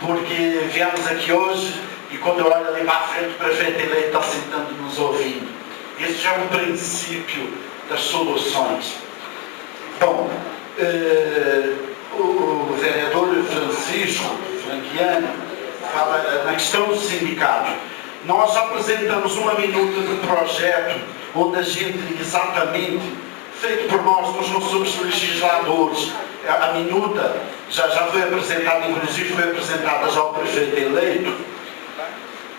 porque viemos aqui hoje e quando eu olho ali para a frente, o prefeito eleito está sentando nos ouvindo. Esse já é um princípio das soluções. Bom, o vereador Francisco Franquiano fala na questão do sindicato. Nós apresentamos uma minuta de projeto onde a gente exatamente, feito por nós não somos legisladores, a minuta já foi apresentada, inclusive foi apresentada já ao prefeito eleito,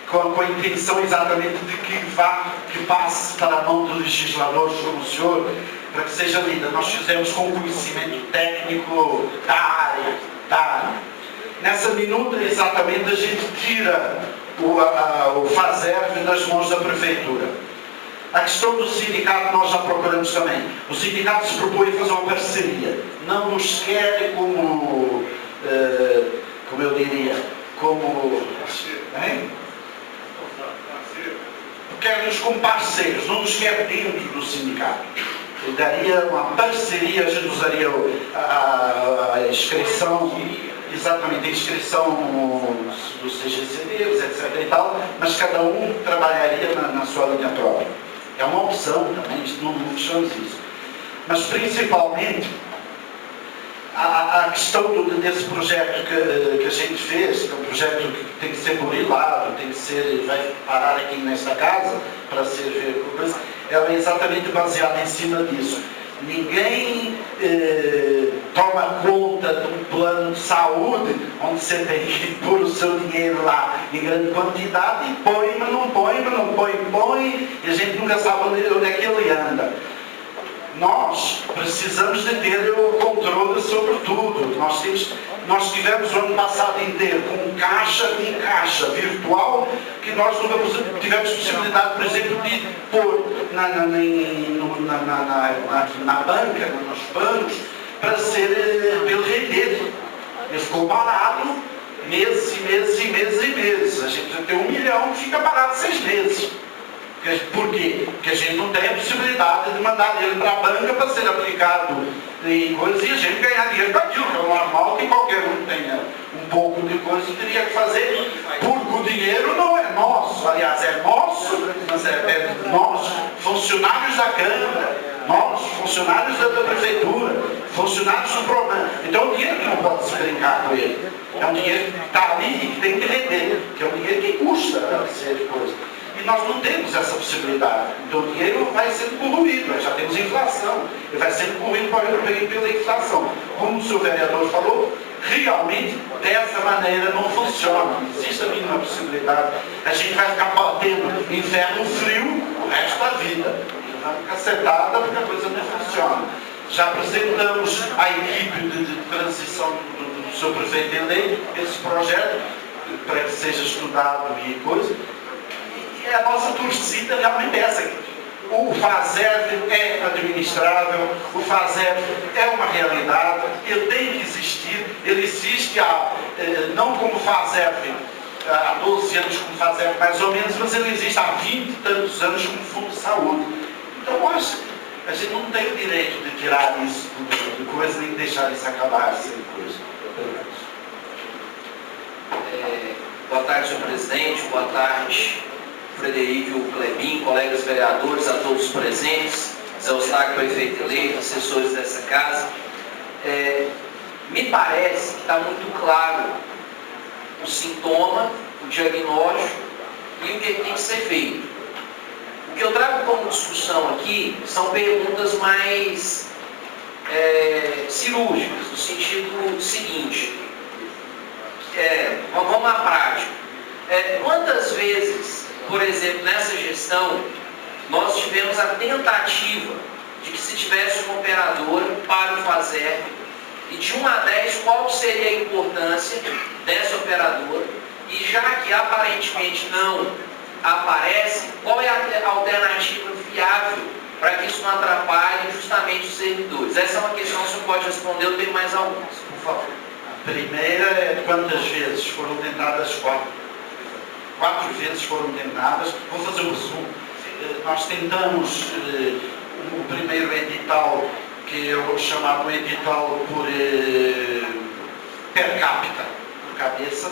com a intenção exatamente de que passe para a mão de legisladores como o senhor, para que seja lida. Nós fizemos com conhecimento técnico da área. Nessa minuta, exatamente, a gente tira o FASERV das mãos da Prefeitura. A questão do sindicato nós já procuramos também. O sindicato se propõe a fazer uma parceria. Não nos quer como eu diria, quer-nos como parceiros, não nos quer dentro do sindicato. Daria uma parceria, a gente usaria a inscrição, exatamente a inscrição dos CGCDs, etc. e tal, mas cada um trabalharia na sua linha própria. É uma opção também, não fechamos isso. Mas principalmente a questão desse projeto que a gente fez, que é um projeto que tem que ser burilado, vai parar aqui nesta casa para ser coisa, ela é exatamente baseada em cima disso. Ninguém toma conta de um plano de saúde onde você tem que pôr o seu dinheiro lá em grande quantidade e põe, mas não põe, e a gente nunca sabe onde é que ele anda. Nós precisamos de ter o controle sobre tudo. Nós tivemos o ano passado inteiro com caixa virtual, que nós nunca tivemos possibilidade, por exemplo, de pôr na banca, nos bancos, para ele render. Ele ficou parado meses. A gente tem 1 milhão que fica parado 6 meses. Por quê? Porque a gente não tem a possibilidade de mandar ele para a banca para ser aplicado em coisas e a gente ganhar dinheiro daquilo, que é o normal que qualquer um tenha um pouco de coisa que teria que fazer, porque o dinheiro não é nosso, aliás, é nosso, mas é nós, funcionários da Câmara, nós, funcionários da Prefeitura, funcionários do programa. Então o dinheiro que não pode se brincar com ele. É um dinheiro que está ali e que tem que render, que é um dinheiro que custa para ser coisa. E nós não temos essa possibilidade. Então o dinheiro vai sendo corroído, já temos inflação, ele vai sendo corroído pela inflação. Como o senhor vereador falou, realmente dessa maneira não funciona. Não existe a mínima possibilidade. A gente vai ficar batendo inferno frio o resto da vida. E vai ficar setada porque a coisa não funciona. Já apresentamos à equipe de transição do senhor prefeito eleito esse projeto para que seja estudado e coisa. E a nossa torcida realmente é essa. O FASERV é administrável, o FASERV é uma realidade, ele tem que existir, ele existe não como FASERV há 12 anos como FASERV mais ou menos, mas ele existe há 20 e tantos anos como Fundo de Saúde. Então acho que a gente não tem o direito de tirar isso de coisa, nem deixar isso acabar sem coisa. Boa tarde, senhor presidente, boa tarde, Frederico Clebin, colegas vereadores, a todos os presentes, Zé Eustáquio, prefeito eleito, assessores dessa casa. Me parece que está muito claro o sintoma, o diagnóstico e o que tem que ser feito. O que eu trago como discussão aqui são perguntas mais cirúrgicas, no sentido seguinte. Vamos à prática. Quantas vezes, por exemplo, nessa gestão, nós tivemos a tentativa de que se tivesse uma operadora para o FASERV e de 1 a 10 qual seria a importância dessa operadora e já que aparentemente não aparece, qual é a alternativa viável para que isso não atrapalhe justamente os servidores? Essa é uma questão que o senhor pode responder, eu tenho mais algumas, por favor. Primeira é quantas vezes foram tentadas, quatro vezes foram tentadas. Vou fazer um resumo. Nós tentamos o primeiro edital, que é o chamado edital por per capita, por cabeça.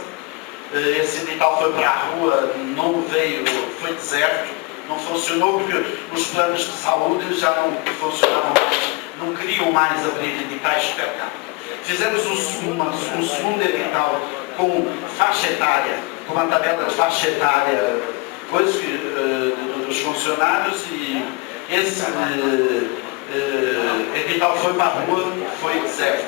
Esse edital foi para a rua, não veio, foi deserto, não funcionou porque os planos de saúde já não funcionavam mais, não queriam mais abrir editais per capita. Fizemos um segundo edital com faixa etária, com uma tabela de faixa etária, coisas dos funcionários, e esse edital foi para a rua, foi deserto.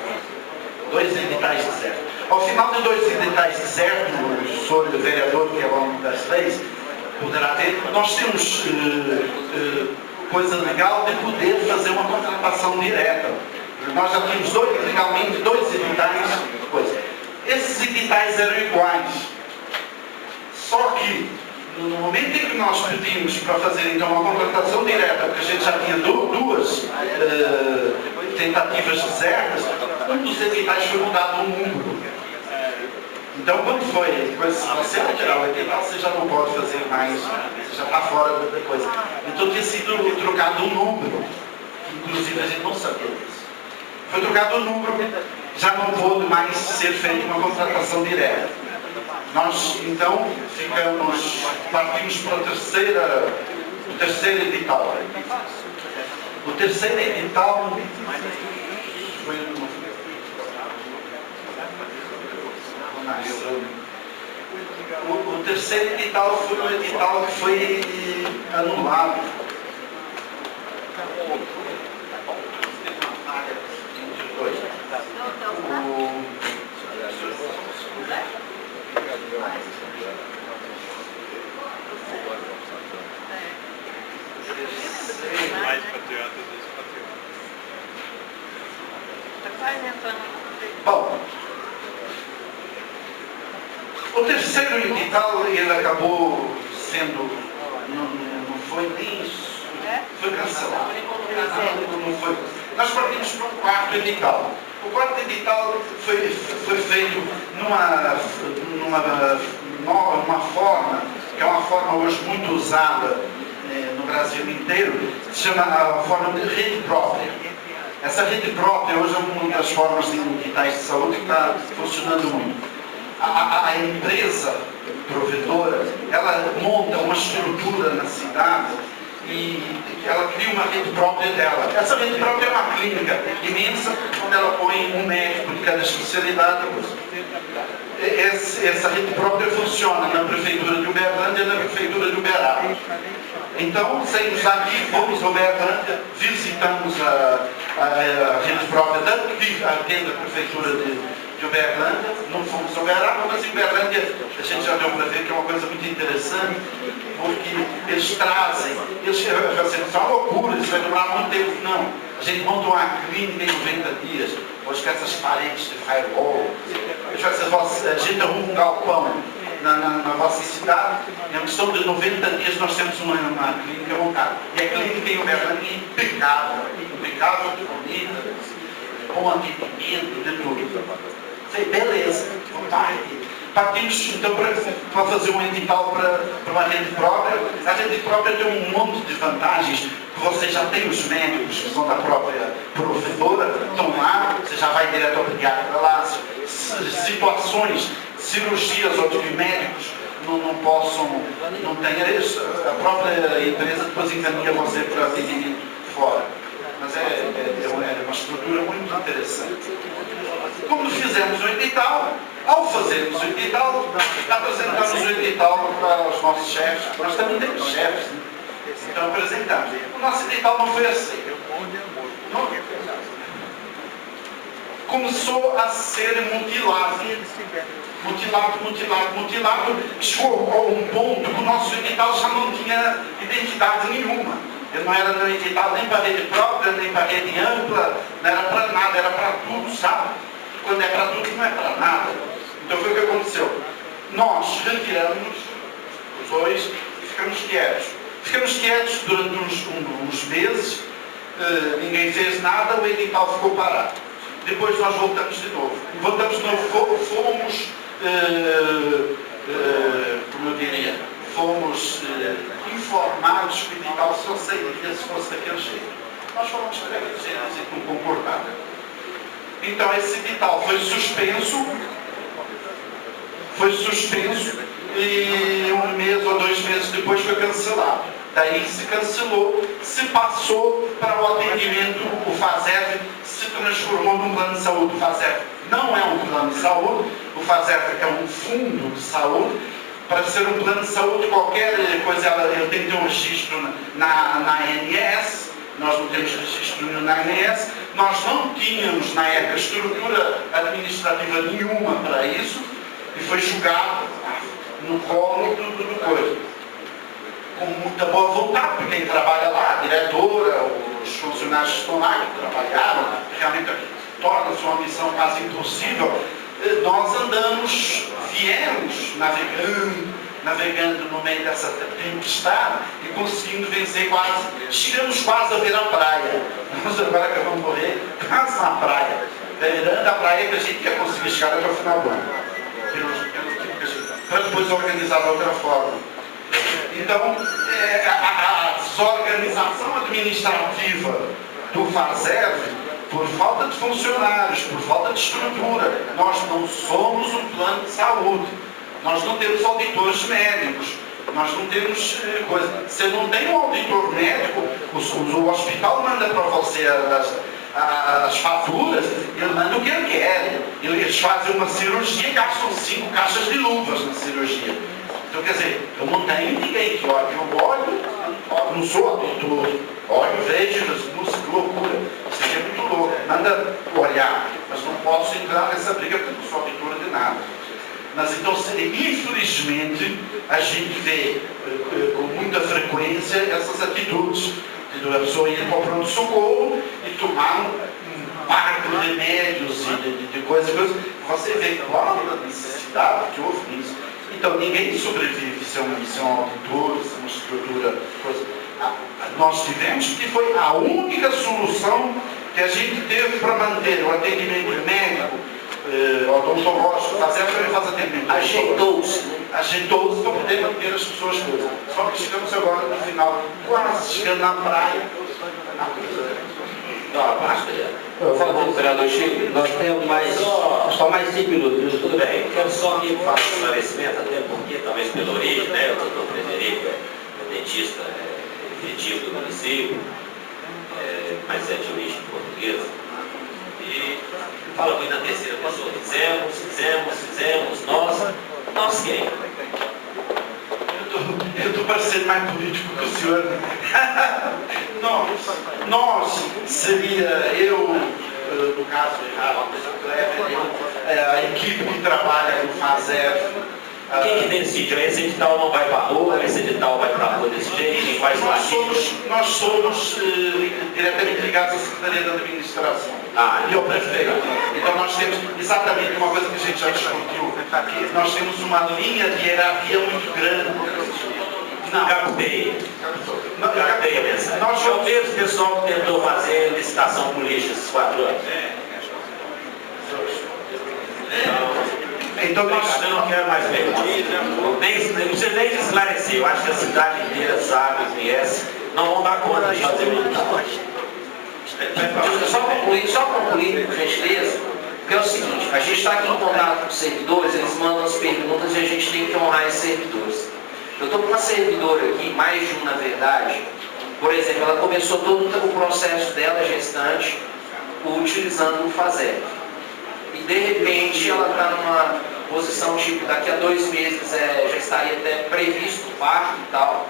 2 editais deserto. Ao final de 2 editais deserto, o senhor vereador, que é o homem das leis, poderá ter, nós temos coisa legal de poder fazer uma contratação direta. Nós já tínhamos legalmente 2 editais. Esses editais eram iguais. Só que, no momento em que nós pedimos para fazer então uma contratação direta, porque a gente já tinha 2 tentativas desertas, um dos editais foi mudado um número. Então, quando foi, se você retirar o edital, você já não pode fazer mais, você já está fora da coisa. Então, tinha sido trocado um número, inclusive a gente não sabia disso. Foi trocado um número, já não pôde mais ser feita uma contratação direta. Nós, então, partimos para o terceiro edital. O terceiro edital foi o terceiro edital foi um edital que foi anulado. Bom, o terceiro edital, ele acabou sendo, não foi nem isso, foi cancelado. Não foi. Nós partimos para o quarto edital. O quarto edital foi feito numa forma, que é uma forma hoje muito usada no Brasil inteiro, que se chama a forma de rede própria. Essa rede própria hoje é uma das formas de editais de saúde que está funcionando muito. A empresa provedora, ela monta uma estrutura na cidade e ela cria uma rede própria dela. Essa rede própria é uma clínica imensa, onde ela põe um médico de cada especialidade. Essa rede própria funciona na prefeitura de Uberlândia e na prefeitura de Uberaba. Então, saímos daqui, fomos a Uberlândia, visitamos a rede própria que atende a prefeitura de Uberlândia, não fomos a Uberaba, mas em Uberlândia a gente já deu para ver que é uma coisa muito interessante, porque eles trazem, isso é uma loucura, isso vai demorar muito tempo. Não, a gente monta uma clínica em 90 dias, hoje com essas paredes de firewall, a gente arruma um galpão na vossa cidade, em questão de 90 dias nós temos uma clínica montada. E a clínica em Uberlândia é impecável, bonita, com atendimento, de tudo. Beleza, partimos então para fazer um edital para uma rede própria. A rede própria tem um monte de vantagens, que você já tem os médicos que são da própria provedora, estão lá, você já vai direto ao pediatra lá, situações, cirurgias onde os médicos não têm isso, a própria empresa depois encaminha você para atendimento fora. Mas é uma estrutura muito interessante. Como fizemos o edital, ao fazermos o edital, apresentamos o edital para os nossos chefes. Nós também temos chefes, né? Então apresentamos. O nosso edital não foi assim. Começou a ser mutilado. Chegou a um ponto que o nosso edital já não tinha identidade nenhuma. Ele não era edital nem para rede própria, nem para rede ampla, não era para nada, era para tudo, sabe? Quando é para tudo, não é para nada. Então foi o que aconteceu. Nós retiramos os 2 e ficamos quietos. Ficamos quietos durante uns meses, ninguém fez nada, o edital ficou parado. depois nós voltamos de novo. Fomos, como eu diria, fomos informados que o edital só sairia se fosse daquele jeito. Nós fomos para aquele jeito e não concordava. Então esse edital foi suspenso e 1 mês ou 2 meses depois foi cancelado. Daí se cancelou, se passou para o atendimento, o FASEV se transformou num plano de saúde. O FASEV não é um plano de saúde, o FASEV é um fundo de saúde. Para ser um plano de saúde, qualquer coisa, ele tem que ter um registro na ANS, nós não temos registro na ANS, nós não tínhamos na época estrutura administrativa nenhuma para isso, e foi julgado no colo do coisa. Com muita boa vontade, porque quem trabalha lá, a diretora, os funcionários que estão lá, que trabalharam, realmente torna-se uma missão quase impossível. Nós viemos navegando no meio dessa tempestade e conseguindo vencer chegamos quase a ver a praia. Nós agora acabamos de morrer quase na praia, beirando a praia que a gente ia conseguir chegar até o final do ano. Para depois organizar de outra forma. Então, a desorganização administrativa do FASEV, por falta de funcionários, por falta de estrutura, nós não somos um plano de saúde, nós não temos auditores médicos, nós não temos coisa. Você não tem um auditor médico, o hospital manda para você as faturas, ele manda o que ele quer. Eles fazem uma cirurgia e gastam 5 caixas de luvas na cirurgia. Então, quer dizer, eu não tenho ninguém que olhe. Eu olho, não sou auditor, olho, vejo, não se loucura. Isso é muito louco. Manda olhar, mas não posso entrar nessa briga porque não sou auditor de nada. Mas então, infelizmente, a gente vê com muita frequência essas atitudes. A pessoa ir para o pronto-socorro e tomar um par de remédios e de coisas. Você vê qual a necessidade que houve nisso. Então, ninguém sobrevive se é um auditor, se é uma estrutura, coisa. Nós tivemos que foi a única solução que a gente teve para manter o atendimento médico, odontológico, faz atendimento. Ajeitou-se para poder manter as pessoas coisas. Só que chegamos agora no final, quase chegando na praia. Por favor, vereador Chico, nós temos só mais 5 minutos. Tudo bem, quero só que faça um esclarecimento, até porque talvez pela origem, né, o doutor Frederico é dentista efetivo do município, mas é de origem portuguesa. E fala muito da terceira pessoa, fizemos, nós quem? Eu estou parecendo mais político que o senhor. Nós seria eu, no caso errado, a equipe que trabalha no FASEV. Quem que decide? Esse edital não vai para a rua, esse edital vai para a rua desse jeito, quem faz nós somos diretamente ligados à Secretaria da Administração. E ao prefeito. Então nós temos exatamente uma coisa que a gente já discutiu, que nós temos uma linha de hierarquia muito grande. Captei a mensagem. É o mesmo pessoal que tentou fazer licitação com lixo esses 4 anos. Então eu não quero mais perguntas. Não precisa nem esclarecer. Eu acho que a cidade inteira sabe, conhece. Não vão dar conta de fazer Só concluir, por gentileza, porque é o seguinte, a gente está aqui em contato com os servidores, eles mandam as perguntas e a gente tem que honrar esses servidores. Eu estou com uma servidora aqui, mais de uma na verdade, por exemplo, ela começou todo o processo dela, gestante, utilizando o FASEV. E de repente ela está numa posição tipo, daqui a 2 meses já estaria até previsto o parto e tal.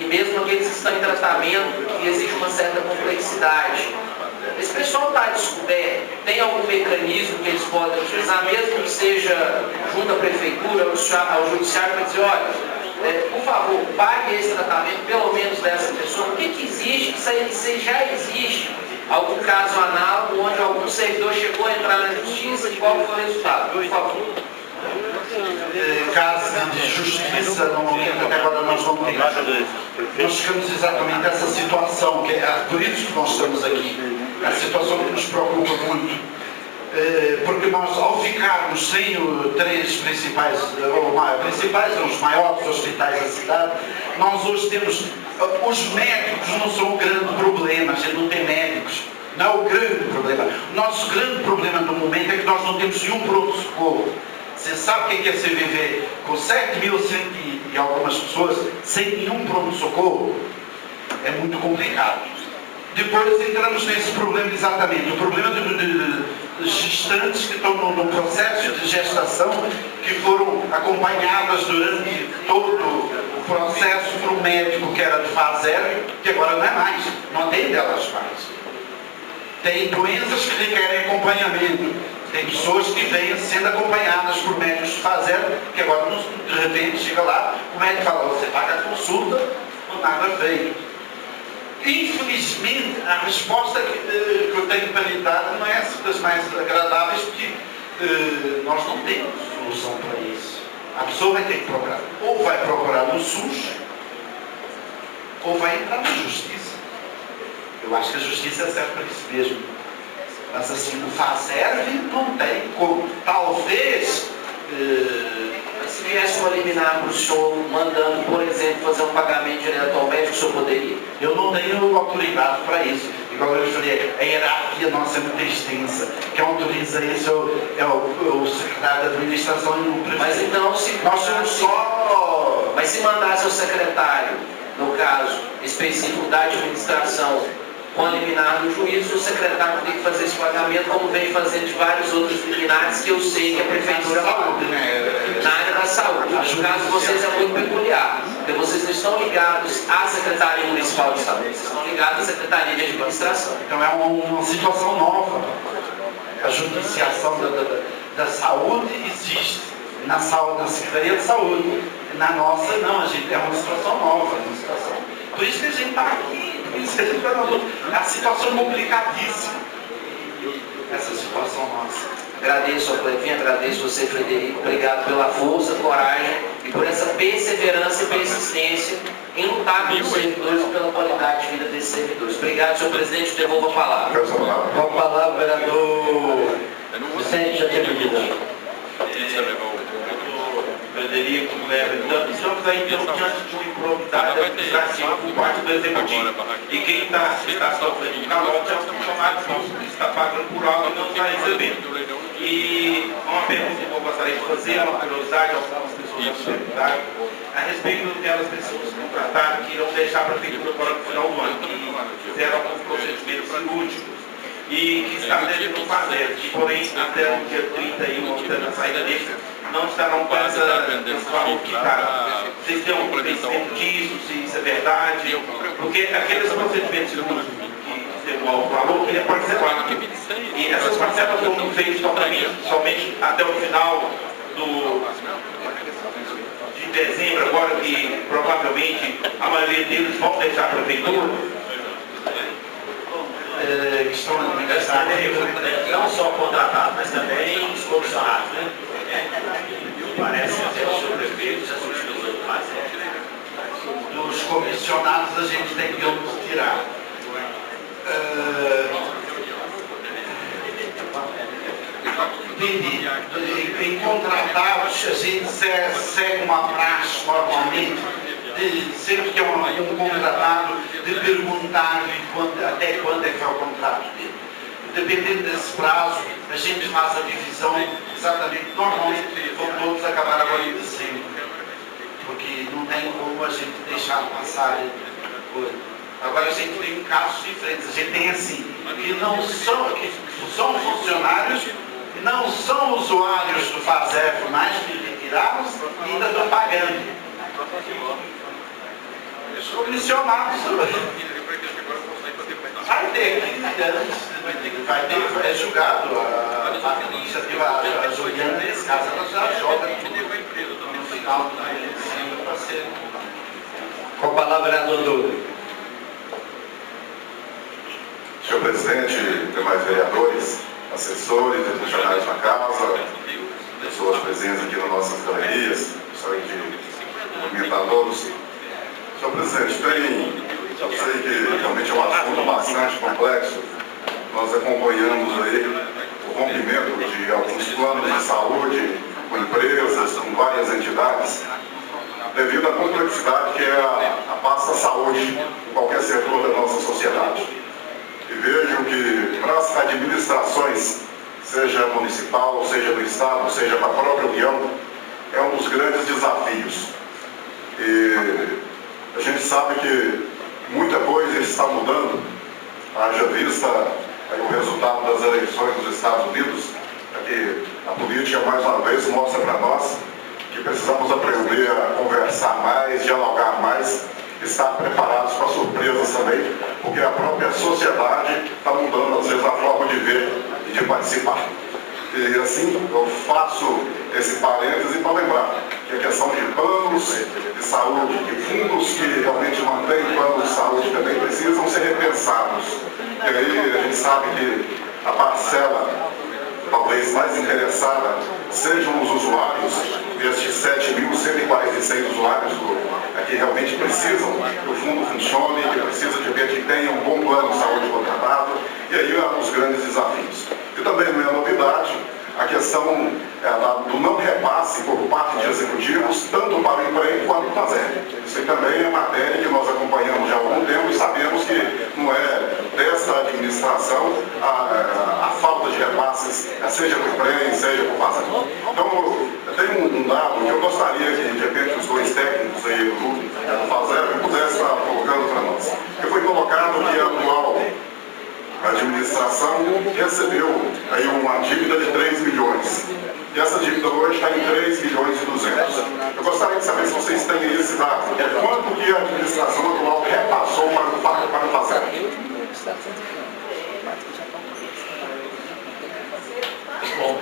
E mesmo aqueles que estão em tratamento, que exige uma certa complexidade. Esse pessoal está descoberto, tem algum mecanismo que eles podem utilizar, mesmo que seja junto à prefeitura, ao judiciário, para dizer, olha, por favor, pague esse tratamento, pelo menos dessa pessoa. O que existe? Isso já existe. Algum caso análogo onde algum servidor chegou a entrar na justiça e qual foi o resultado? Por favor. casos de justiça, no momento até agora nós não temos. Nós ficamos exatamente nessa situação, que é por isso que nós estamos aqui. É a situação que nos preocupa muito. Porque nós, ao ficarmos sem três principais, os maiores hospitais da cidade, nós hoje temos, os médicos não são o grande problema, a gente não tem médicos, não é o grande problema. O nosso grande problema no momento é que nós não temos nenhum pronto-socorro. Você sabe o que é você viver com 7.100 e algumas pessoas sem nenhum pronto-socorro? É muito complicado. Depois entramos nesse problema exatamente, o problema de gestantes que estão no processo de gestação, que foram acompanhadas durante todo o processo por um médico que era de fase 0, que agora não é mais, não atende elas mais. Tem doenças que requerem acompanhamento, tem pessoas que vêm sendo acompanhadas por médicos de fase 0, que agora de repente chega lá, o médico fala, você paga a consulta, não nada feito. Infelizmente, a resposta que eu tenho para lhe dar não é das mais agradáveis, porque nós não temos solução para isso. A pessoa vai ter que procurar, ou vai procurar no SUS, ou vai entrar na Justiça. Eu acho que a Justiça serve para isso mesmo. Mas assim, o FASERV não tem como. Talvez... se viesse uma liminar para o senhor, mandando, por exemplo, fazer um pagamento direto ao médico, o senhor poderia? Eu não tenho autoridade para isso. Igual eu falei, a hierarquia nossa é muito extensa. Quem autoriza isso é o secretário da administração e o prefeito. Mas então, se nós somos só... Mas se mandasse ao secretário, no caso específico da administração, com a liminar do juízo, o secretário tem que fazer esse pagamento, como vem fazendo de vários outros liminares que eu sei que a prefeitura faz. Na área da saúde. No caso de vocês é muito peculiar, porque vocês não estão ligados à Secretaria Municipal de Saúde, vocês estão ligados à Secretaria de Administração. Então é uma situação nova. A judiciação da saúde existe na Secretaria de Saúde. Na nossa, não, a gente é uma situação nova. Uma situação... Por isso que a gente está aqui. A situação é complicadíssima. Essa situação nossa. Agradeço ao Clevinho, agradeço você, Frederico. Obrigado pela força, coragem e por essa perseverança e persistência em lutar pelos servidores e pela qualidade de vida desses servidores. Obrigado, senhor presidente. Devolvo a palavra. Com a palavra, vereador Vicente, já tinha pedido. Frederico, estamos aí diante de uma improvidade administrativa por parte do Executivo. E quem está sofrendo o calote é os funcionários que está pagando por algo e não está recebendo. E uma pergunta que eu gostaria de fazer, uma curiosidade aos pessoas da sociedade, a respeito daquelas pessoas contratadas que irão deixar a prefeitura para o final do ano, que fizeram alguns procedimentos cirúrgicos e que está devendo fazer, que porém até o dia 31, até a saída dele, não estarão com esse valor que está. Vocês têm um conhecimento disso, se isso é verdade? Porque aqueles procedimentos cirúrgicos que têm um alto valor, ele é parcelado. E essas parcelas foram feitas somente até o final de dezembro, agora que provavelmente a maioria deles vão deixar a prefeitura. Estão administrativa, Não só contratados, mas também os comissionados, né? Parece que até o senhor prefeito já surgiu os outros mais. Dos comissionados a gente tem que onde tirar. Em contratados, a gente segue uma praxe normalmente, sempre que é um contratado, de perguntar-lhe até quando é que é o contrato dele. Dependendo desse prazo, a gente faz a divisão exatamente, normalmente vão todos acabar agora em dezembro, porque não tem como a gente deixar passar coisa. Agora a gente tem casos diferentes, a gente tem assim, que são funcionários, não são usuários do FASERV, mas que retiraram e ainda estão pagando. Os comissionados vai ter é julgado a Juliana, nesse caso, ela já joga no final do ano para ser. Com a palavra, vereador Duda. Senhor presidente, demais vereadores, assessores e funcionários da casa, pessoas presentes aqui nas nossas galerias, gostaria de cumprimentar a todos. Senhor presidente, eu sei que realmente é um assunto bastante complexo. Nós acompanhamos aí o rompimento de alguns planos de saúde com empresas, com várias entidades, devido à complexidade que é a pasta saúde em qualquer setor da nossa sociedade. E vejo que para as administrações, seja municipal, seja do Estado, seja da própria União, é um dos grandes desafios. E a gente sabe que muita coisa está mudando, haja vista aí o resultado das eleições dos Estados Unidos, que a política mais uma vez mostra para nós que precisamos aprender a conversar mais, dialogar mais, estar preparados para surpresas também, porque a própria sociedade está mudando às vezes a forma de ver e de participar. E assim eu faço esse parêntese para lembrar que a questão de planos de saúde, de fundos que realmente mantêm planos de saúde também precisam ser repensados. E aí a gente sabe que a parcela talvez mais interessada sejam os usuários, estes 7.146 usuários que realmente precisam que o fundo funcione, que precisa de ver que tenha um bom plano de saúde contratado, e aí há os grandes desafios. E também não é novidade a questão do não repasse por parte de executivos, tanto para o emprego quanto para a FASERG. Isso aí também é matéria que nós acompanhamos já há algum tempo e sabemos que não é desta administração a falta de repasses, seja por emprego, seja por FASERG. Então, tem um dado que eu gostaria que, de repente, os dois técnicos aí do FASERG pudessem estar colocando para nós. Que foi colocado que a atual administração recebeu aí uma dívida de 3 milhões. E essa dívida hoje está em 3 milhões e 200. Eu gostaria de saber se vocês têm esse dado. Quanto que a administração atual repassou para o FASERG? Bom,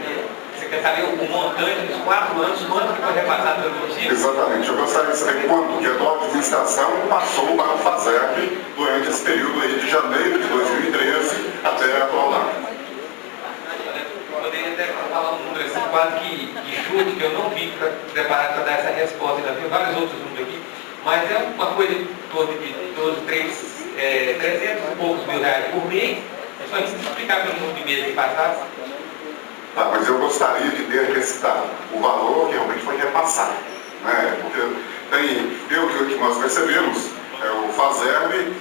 você quer saber o montante dos 4 anos, quanto que foi repassado pelo município? Exatamente. Eu gostaria de saber quanto que a atual administração passou para o FASERG durante esse período aí de janeiro de 2013 até a atual data. Poderia até falar um número assim, quase que chute, que eu não vim preparado para dar essa resposta, ainda tem vários outros números aqui, mas é uma coisa em torno de 300 e poucos mil reais por mês. É só isso explicar pelo número de meses que passaram. Tá, mas eu gostaria de ter recitado o valor que realmente foi repassado, né? Porque pelo que nós percebemos, o FASERG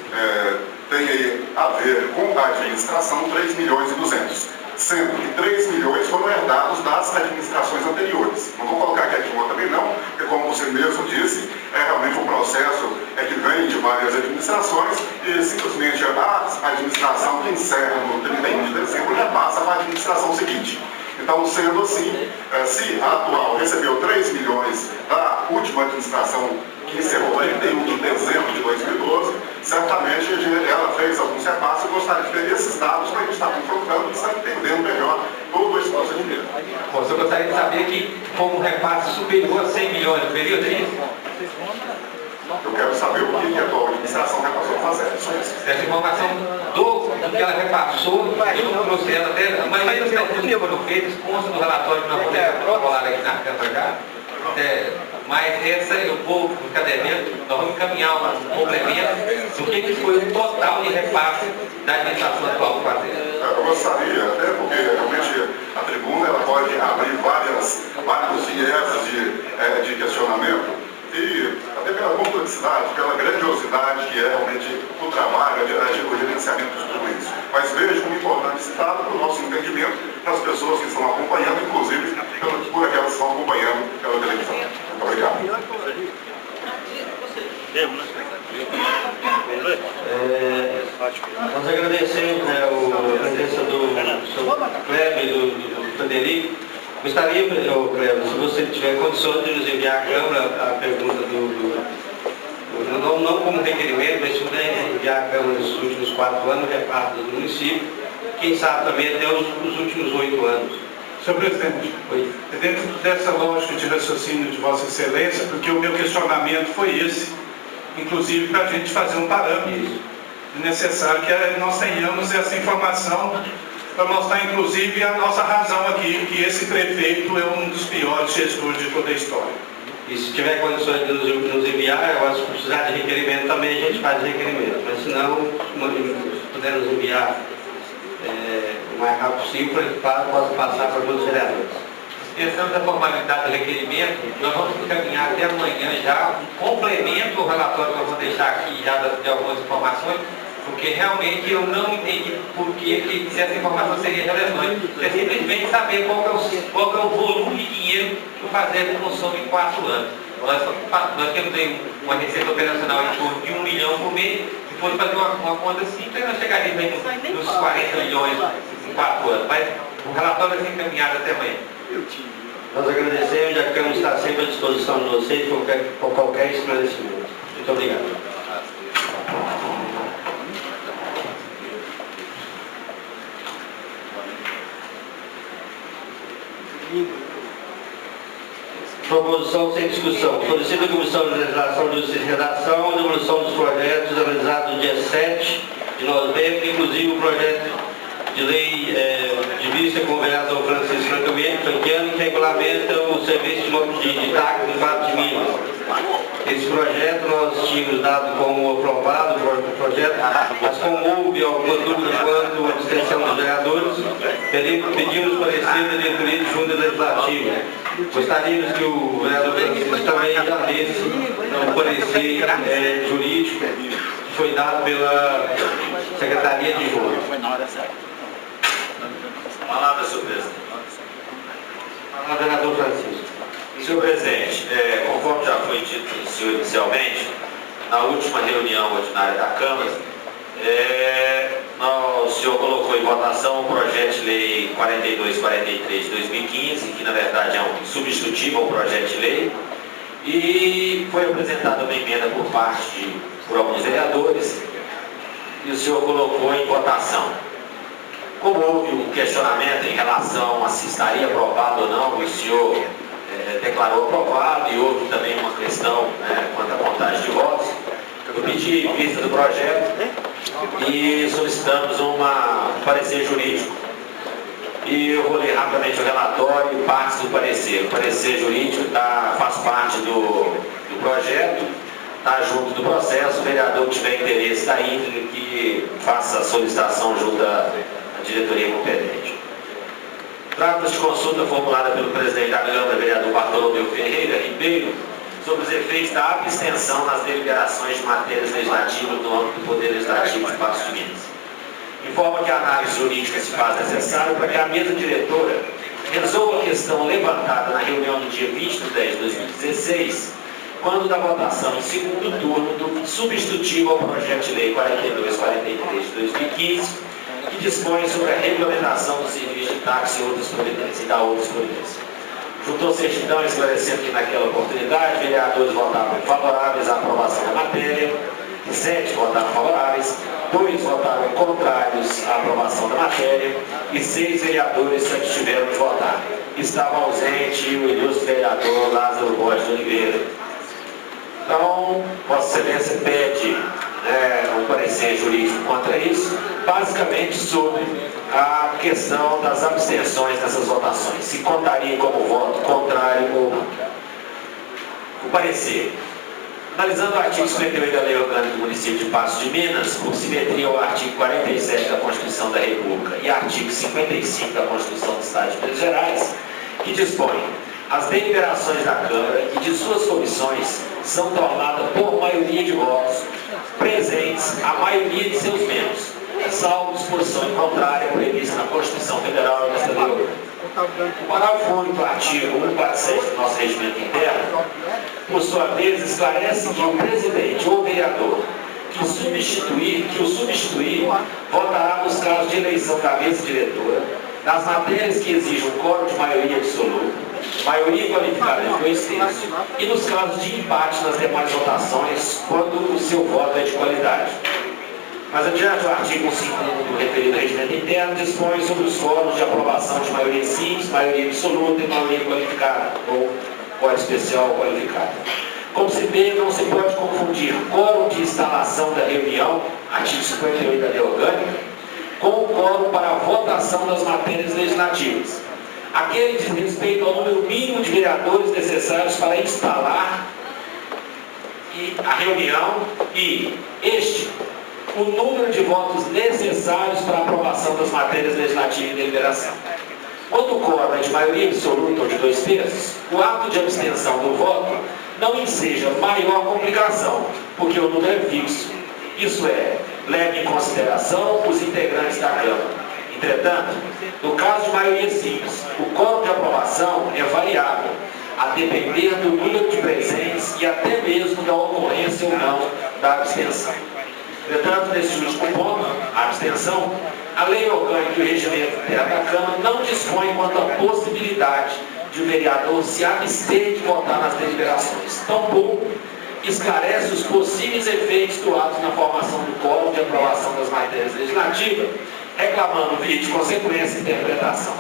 tem aí a ver com a administração 3 milhões e 200, sendo que 3 milhões foram herdados das administrações anteriores. Não vou colocar aqui a de também não, porque como você mesmo disse, é realmente um processo que vem de várias administrações e simplesmente a administração que encerra no 31 de dezembro já passa para a administração seguinte. Então, sendo assim, se a atual recebeu 3 milhões da última administração que encerrou 31 de dezembro de 2012, certamente ela fez alguns repasses. Eu gostaria de ver esses dados para a gente estar confrontando e estar entendendo melhor todo esse procedimento. Bom, eu gostaria de saber que foi um repasse superior a 100 milhões no período, é isso? Eu quero saber o que a atual administração repassou a fazer. Essa informação do que ela repassou, eu não trouxe ela até, a maioria das perguntas que foram feitas consta do relatório que nós podemos falar aqui na Câmara já. Mas essa eu vou, no caderno, nós vamos encaminhar um complemento do que foi o total de repasse da administração atual do Fazenda. Eu gostaria, até porque realmente a tribuna ela pode abrir vários viés de questionamento, e até pela complexidade, pela grandiosidade que é realmente o trabalho, o gerenciamento de tudo isso. Mas vejo como importante esse dado para o nosso entendimento, para as pessoas que estão acompanhando, inclusive por aquelas que estão acompanhando pela televisão. Muito obrigado. Nós agradecemos a presença do Sr. Kleber e do Frederico. Gostaria, Kleber, se você tiver condições de nos enviar à Câmara a pergunta não como requerimento, mas se puder enviar à Câmara nos últimos 4 anos, reparto do município, quem sabe também até os últimos 8 anos. Senhor presidente, é dentro dessa lógica de raciocínio de Vossa Excelência, porque o meu questionamento foi esse, inclusive para a gente fazer um parâmetro necessário que nós tenhamos essa informação para mostrar inclusive a nossa razão aqui, que esse prefeito é um dos piores gestores de toda a história. E se tiver condições de nos enviar, eu acho que precisar de requerimento também, a gente faz requerimento. Mas se não, se puder nos enviar o mais rápido possível, posso passar para todos os vereadores. Pensando na formalidade do requerimento, nós vamos encaminhar até amanhã já um complemento ao relatório que eu vou deixar aqui já de algumas informações, porque realmente eu não entendi por que se essa informação seria relevante. É simplesmente saber qual é o volume de dinheiro que o FASEG consome em 4 anos. Nós temos aí uma receita operacional em torno de 1 milhão por mês. Se fosse fazer uma conta simples, nós chegaríamos aí nos 40 milhões em 4 anos. Mas o relatório vai ser encaminhado até amanhã. Nós agradecemos e a Câmara está sempre à disposição de vocês por qualquer esclarecimento. Muito obrigado. Proposição sem discussão. Solicita a Comissão de Legislação, Justiça e Redação a devolução dos projetos analisados no dia 7 de novembro, inclusive o projeto de lei de vista com o vereador Francisco Franquiano, que regulamenta o serviço de táxi no Estado de Minas. Esse projeto nós tínhamos dado como aprovado o projeto, mas como houve alguma dúvida quanto à abstenção dos vereadores, pedimos parecer da diretoria de Junta Legislativa. Gostaríamos que o vereador Francisco também já lesse o parecer jurídico que foi dado pela Secretaria de Junta. Palavra, senhor presidente. Palavra, vereador Francisco. Senhor presidente, conforme já foi dito pelo senhor inicialmente, na última reunião ordinária da Câmara, o senhor colocou em votação o projeto de lei 4243 de 2015, que na verdade é um substitutivo ao projeto de lei, e foi apresentada uma emenda por alguns vereadores, e o senhor colocou em votação. Como houve um questionamento em relação a se estaria aprovado ou não, o senhor declarou aprovado, e houve também uma questão quanto à contagem de votos. Eu pedi vista do projeto e solicitamos um parecer jurídico. E eu vou ler rapidamente o relatório e partes do parecer. O parecer jurídico faz parte do projeto, está junto do processo. O vereador que tiver interesse da íntegra que faça a solicitação junto à diretoria competente. Trata-se de consulta formulada pelo presidente da Câmara, vereador Bartolomeu Ferreira Ribeiro, sobre os efeitos da abstenção nas deliberações de matérias legislativas no âmbito do Poder Legislativo de Patos de Minas. Informa que a análise jurídica se faz necessária para que a mesa diretora resolva a questão levantada na reunião do dia 20 de 10 de 2016, quando da votação em segundo turno do substitutivo ao projeto de lei 4243 de 2015, que dispõe sobre a regulamentação do serviço de táxi e outras providências, e da outras providências. Juntou certidão esclarecendo que naquela oportunidade, vereadores votaram favoráveis à aprovação da matéria, 7 votaram favoráveis, 2 votaram contrários à aprovação da matéria e 6 vereadores se abstiveram de votar. Estava ausente o ilustre vereador Lázaro Borges de Oliveira. Então, Vossa Excelência pede um parecer jurídico contra isso, basicamente sobre a questão das abstenções nessas votações. Se contaria como voto contrário ou não. O parecer. Analisando o artigo 58 da Lei Orgânica do Município de Patos de Minas, por simetria ao artigo 47 da Constituição da República e artigo 55 da Constituição do Estado de Minas Gerais, que dispõe: as deliberações da Câmara e de suas comissões são tornadas por maioria de votos presentes a maioria de seus membros, salvo disposição em contrária prevista na Constituição Federal e nesta lei orgânica. O parágrafo único do artigo 147 do nosso regimento interno, por sua vez, esclarece que o presidente ou vereador que o substituir votará nos casos de eleição da mesa diretora, nas matérias que exijam quórum de maioria absoluta, maioria qualificada de 2/3, e nos casos de empate nas demais votações, quando o seu voto é de qualidade. Mas adiante, o artigo 151 do referido regimento interno dispõe sobre os quórums de aprovação de maioria simples, maioria absoluta e maioria qualificada, ou quórum especial ou qualificado. Como se vê, não se pode confundir quórum de instalação da reunião, artigo 58 da Lei Orgânica, com o quórum para a votação das matérias legislativas. Aquele diz respeito ao número mínimo de vereadores necessários para instalar a reunião e o número de votos necessários para a aprovação das matérias legislativas em deliberação. Quando o quórum é de maioria absoluta ou de 2/3, o ato de abstenção do voto não enseja maior complicação, porque o número é fixo. Isso é, leva em consideração os integrantes da Câmara. Entretanto, no caso de maioria simples, o quórum de aprovação é variável, a depender do número de presentes e até mesmo da ocorrência ou não da abstenção. Entretanto, nesse último ponto, a abstenção, a lei orgânica e o regimento interno da Câmara não dispõe quanto à possibilidade de o vereador se abster de votar nas deliberações. Tampouco esclarece os possíveis efeitos do ato na formação do quórum de aprovação das matérias legislativas, reclamando via de consequência de interpretação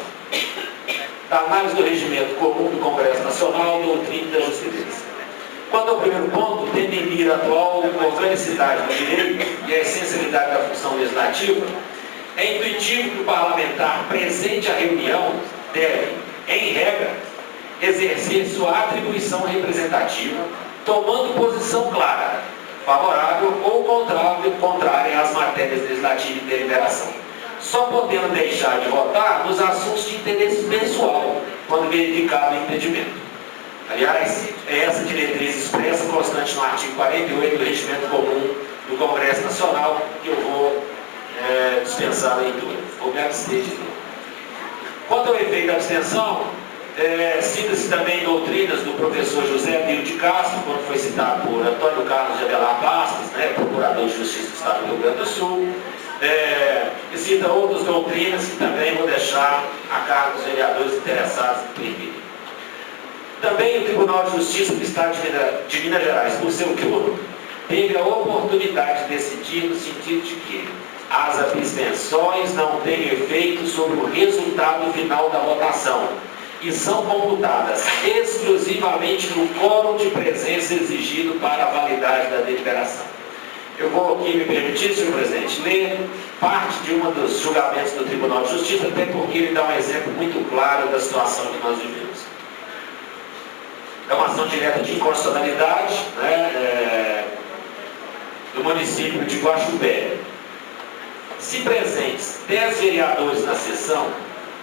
da análise do regimento comum do Congresso Nacional, doutrina e da justiça. Quanto ao primeiro ponto, tendo em mira a atual organicidade do direito e a essencialidade da função legislativa, é intuitivo que o parlamentar presente à reunião deve, em regra, exercer sua atribuição representativa, tomando posição clara, favorável ou contrária às matérias legislativas de deliberação, só podendo deixar de votar nos assuntos de interesse pessoal, quando verificado o impedimento. Aliás, é essa diretriz expressa constante no artigo 48 do Regimento Comum do Congresso Nacional, que eu vou dispensar a leitura, vou me abster de tudo. Quanto ao efeito da abstenção, cita-se também doutrinas do professor José Biro de Castro, quando foi citado por Antônio Carlos de Avelar Bastos, procurador de Justiça do Estado do Rio Grande do Sul, e cita outras doutrinas que também vou deixar a cargo dos vereadores interessados em permitir. Também o Tribunal de Justiça do Estado de Minas Gerais, por seu turno, teve a oportunidade de decidir no sentido de que as abstenções não têm efeito sobre o resultado final da votação e são computadas exclusivamente no quórum de presença exigido para a validade da deliberação. Eu vou aqui me permitir, senhor presidente, ler parte de um dos julgamentos do Tribunal de Justiça, até porque ele dá um exemplo muito claro da situação que nós vivemos. É uma ação direta de inconstitucionalidade do município de Guaxupé. Se presentes 10 vereadores na sessão,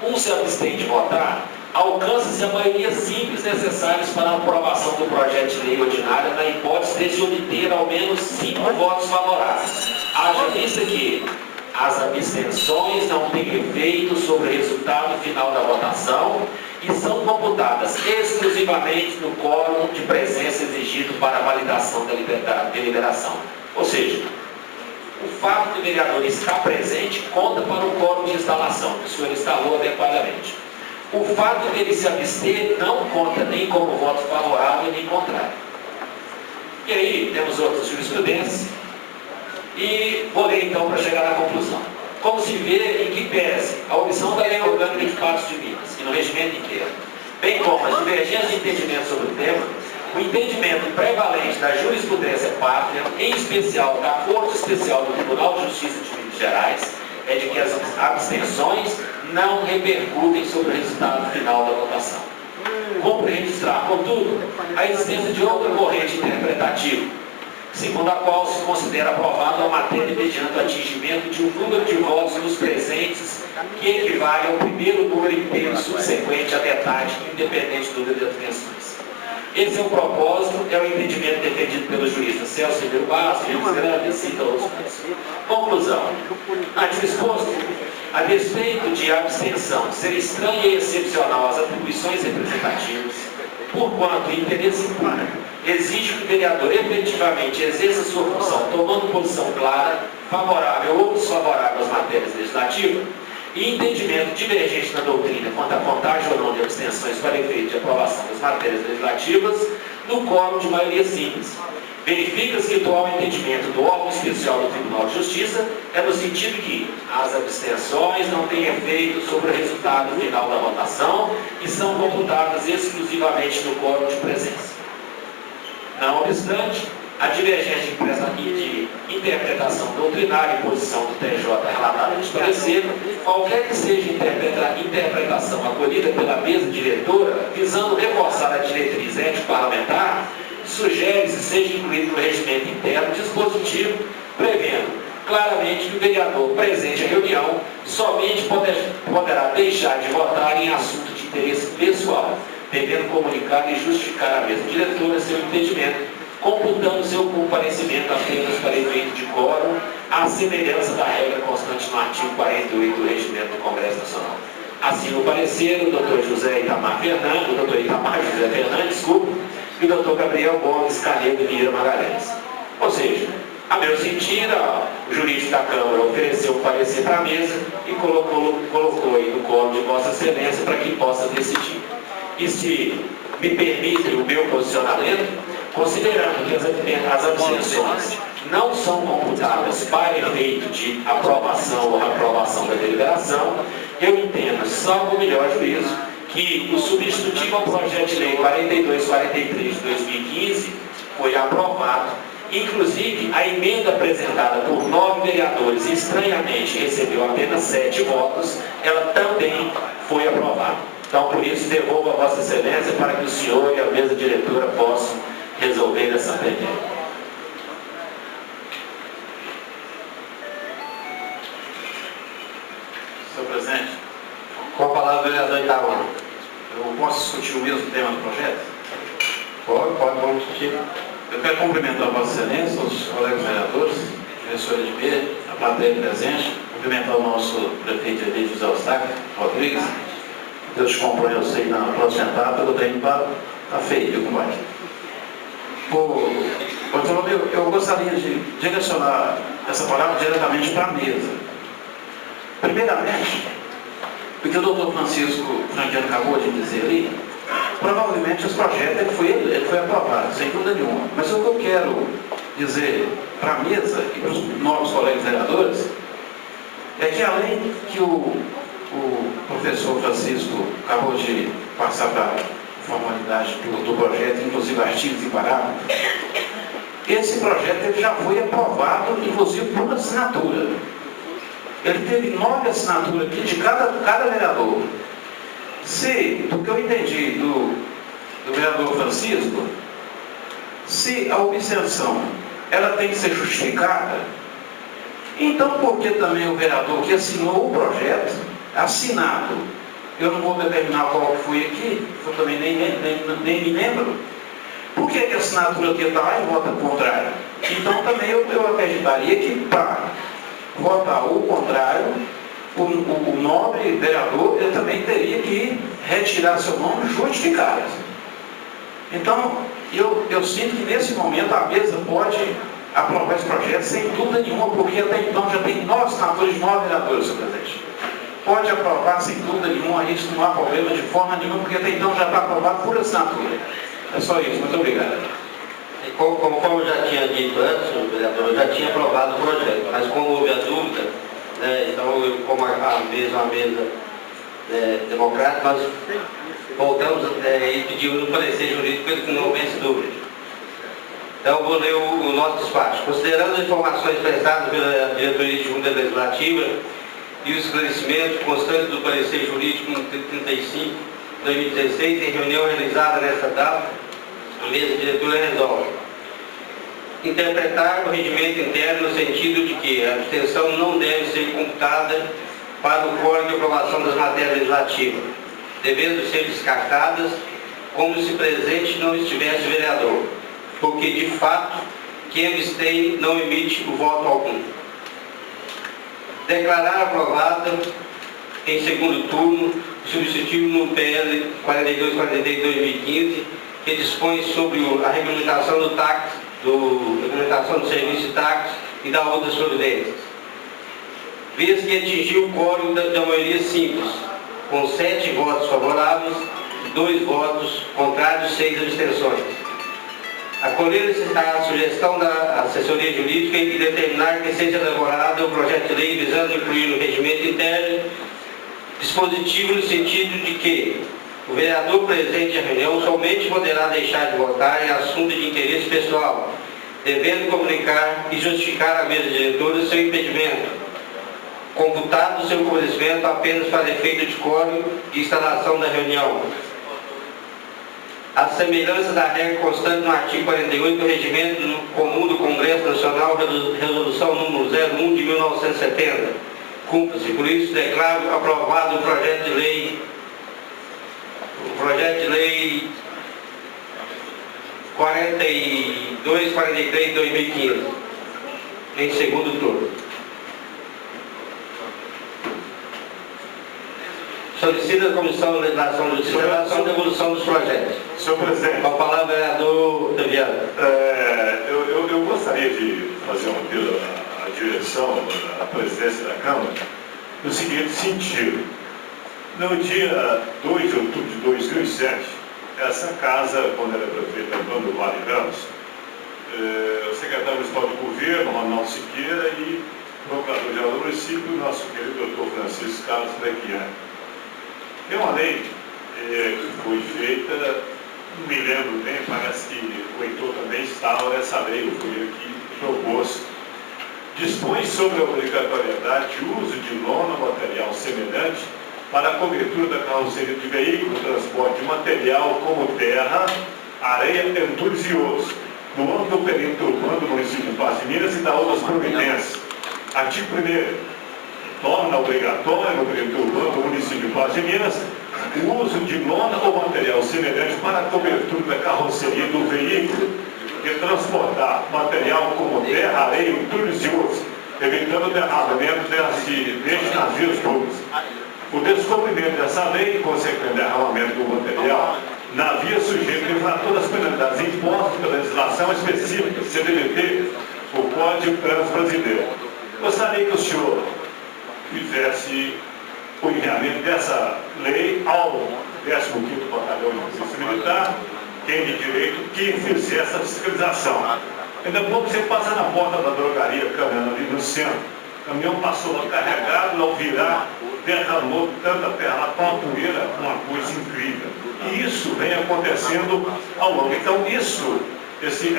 um se abstém de votar, alcança-se a maioria simples necessárias para a aprovação do projeto de lei ordinária na hipótese de se obter ao menos 5 votos favoráveis. Haja vista que as abstenções não têm efeito sobre o resultado final da votação e são computadas exclusivamente no quórum de presença exigido para a validação da deliberação. Ou seja, o fato do vereador estar presente conta para o quórum de instalação, que o senhor instalou adequadamente. O fato dele se abster não conta nem como voto favorável nem contrário. E aí temos outras jurisprudências e vou ler então para chegar na conclusão. Como se vê em que pese a omissão da lei orgânica de Patos de Minas e no regimento inteiro, bem como as divergências de entendimento sobre o tema, o entendimento prevalente da jurisprudência pátria, em especial da Corte Especial do Tribunal de Justiça de Minas Gerais, é de que as abstenções não repercutem sobre o resultado final da votação. Cumpre registrar, contudo, a existência de outra corrente interpretativa, segundo a qual se considera aprovada a matéria mediante o atingimento de um número de votos nos presentes que equivale ao primeiro número inteiro subsequente à metade, independente do número de abstenções. Esse é o propósito, é o entendimento defendido pelo juiz Celso Ribeiro Bastos, Rio Grande e cita outros pontos. Conclusão. Antes exposto, a despeito de a abstenção ser estranha e excepcional às atribuições representativas, porquanto o interesse público exige que o vereador efetivamente exerça sua função tomando posição clara, favorável ou desfavorável às matérias legislativas, e entendimento divergente na doutrina quanto à contagem ou não de abstenções para efeito de aprovação das matérias legislativas, no quórum de maioria simples. Verifica-se que o atual entendimento do órgão especial do Tribunal de Justiça é no sentido que as abstenções não têm efeito sobre o resultado final da votação e são computadas exclusivamente no quórum de presença. Não obstante, a divergência de interpretação doutrinária e posição do TJ relatada no parecer, qualquer que seja a interpretação acolhida pela mesa diretora, visando reforçar a diretriz ético-parlamentar, sugere-se seja incluído no regimento interno dispositivo prevendo claramente que o vereador presente à reunião somente poderá deixar de votar em assunto de interesse pessoal, devendo comunicar e justificar à mesa diretora seu entendimento, computando seu comparecimento apenas para efeito de quórum, à semelhança da regra constante no artigo 48 do Regimento do Congresso Nacional. Assim, no parecer, o Dr. José Itamar Fernandes, e o Dr. Gabriel Gomes Canedo Vieira Magalhães. Ou seja, a meu sentir, o jurídico da Câmara ofereceu um parecer para a mesa e colocou aí no colo de Vossa Excelência para que possa decidir. E se me permite o meu posicionamento, considerando que as abstenções não são computadas para efeito de aprovação ou reprovação da deliberação, eu entendo, salvo o melhor juízo, que o substitutivo ao projeto de lei 4243 de 2015 foi aprovado. Inclusive, a emenda apresentada por 9 vereadores e estranhamente recebeu apenas 7 votos, ela também foi aprovada. Então, por isso, devolvo a Vossa Excelência para que o senhor e a mesa diretora possam resolver essa pendência. Senhor presidente, Com a palavra, o vereador Itamar. eu posso discutir o mesmo tema do projeto? Pode discutir. Eu quero cumprimentar a Vossa Excelência, os colegas vereadores, professor de B, a plateia presente, cumprimentar o nosso prefeito de Elite, José Eustáquio Rodrigues. Deus te comprou, eu sei, na próxima etapa, eu tenho para tá feio, viu, compadre? Eu gostaria de direcionar essa palavra diretamente para a mesa. Primeiramente, o que o doutor Francisco Franquiano acabou de dizer ali, provavelmente esse projeto ele foi aprovado, sem dúvida nenhuma. Mas o que eu quero dizer para a mesa e para os novos colegas vereadores é que além que o professor Francisco acabou de passar para a formalidade do projeto, inclusive artigos e parágrafos, esse projeto ele já foi aprovado, inclusive por assinatura. Ele teve 9 assinaturas aqui de cada vereador. Se, do que eu entendi do vereador Francisco, se a obstenção ela tem que ser justificada, então por que também o vereador que assinou o projeto, assinado, eu não vou determinar qual foi aqui, eu também nem me lembro, por que a assinatura aqui está lá e vota contrário? Então também eu acreditaria que para votar o contrário, o nobre vereador ele também teria que retirar seu nome justificado. Então, eu sinto que nesse momento a mesa pode aprovar esse projeto sem dúvida nenhuma, porque até então já tem 9 assinaturas de 9 vereadores, senhor presidente. Pode aprovar sem dúvida nenhuma, isso não há problema de forma nenhuma, porque até então já está aprovado por assinatura. É só isso, muito obrigado. E como eu já tinha dito antes, senhor vereador, eu já tinha aprovado o projeto, mas como houve a dúvida, então, como a mesa democrática, nós voltamos e pedimos no parecer jurídico que não houvesse dúvida. Então, vou ler o nosso despacho. Considerando as informações prestadas pela Diretoria de Junta Legislativa e o esclarecimento constante do parecer jurídico no 35 de 2016, em reunião realizada nesta data, a mesa diretora resolve interpretar o regimento interno no sentido de que a abstenção não deve ser computada para o quórum de aprovação das matérias legislativas, devendo ser descartadas como se presente não estivesse vereador, porque de fato quem abstém não emite o voto algum. Declarar aprovada em segundo turno o substitutivo no PL 4243 de 2015, que dispõe sobre a regulamentação do táxi, regulamentação do serviço de táxi e da outras providências. Vez que atingiu o quórum da maioria simples, com 7 votos favoráveis, 2 votos contrários e 6 abstenções. Acolher-se a sugestão da assessoria jurídica e determinar que seja elaborado o projeto de lei visando incluir no regimento interno dispositivo no sentido de que o vereador presente à reunião somente poderá deixar de votar em assunto de interesse pessoal, devendo comunicar e justificar à mesa diretora o seu impedimento, computado o seu comparecimento apenas para efeito de quórum e instalação da reunião. A semelhança da regra constante no artigo 48 do Regimento Comum do Congresso Nacional, Resolução número 01 de 1970. Cumpra-se, por isso declaro aprovado o projeto de lei 4243 de 2015, em segundo turno. Solicita a Comissão de Legislação e Justiça a devolução dos projetos. Senhor presidente. Com a palavra, vereador Deviano. Eu gostaria de fazer um apelo à direção, à presidência da Câmara, no seguinte sentido. No dia 2 de outubro de 2007, essa casa, quando era prefeita Antônio Vale Ramos, o secretário municipal de governo, Ronaldo Siqueira, e o procurador-geral do município, o nosso querido doutor Francisco Carlos Brequiani. Tem uma lei que foi feita, não me lembro bem, parece que o Heitor também estava nessa lei, eu fui aqui proposto. Dispõe sobre a obrigatoriedade de uso de lona ou material semelhante para a cobertura da carroceria de veículo, transporte de material como terra, areia, entulhos e outros, no âmbito do perímetro urbano do município de Patos de Minas e da outras providências. Artigo 1º. Torna obrigatório no perímetro urbano do município de Patos de Minas o uso de lona ou material semelhante para a cobertura da carroceria do veículo e transportar material como terra, areia, entulhos e outros, evitando o derramamento destes navios públicos. O descumprimento dessa lei, consequente derramamento do material, navio sujeito a infrator das penalidades impostas pela legislação específica, CDBT, o Código de Trânsito Brasileiro. Gostaria que o senhor fizesse o enviamento dessa lei ao 15º Batalhão de Polícia Militar, quem de direito que fizesse essa fiscalização. Ainda pouco você passa na porta da drogaria, caminhando ali no centro, o caminhão passou lá carregado, ao virar, derramou tanta terra lá com uma poeira, uma coisa incrível. E isso vem acontecendo ao longo. Então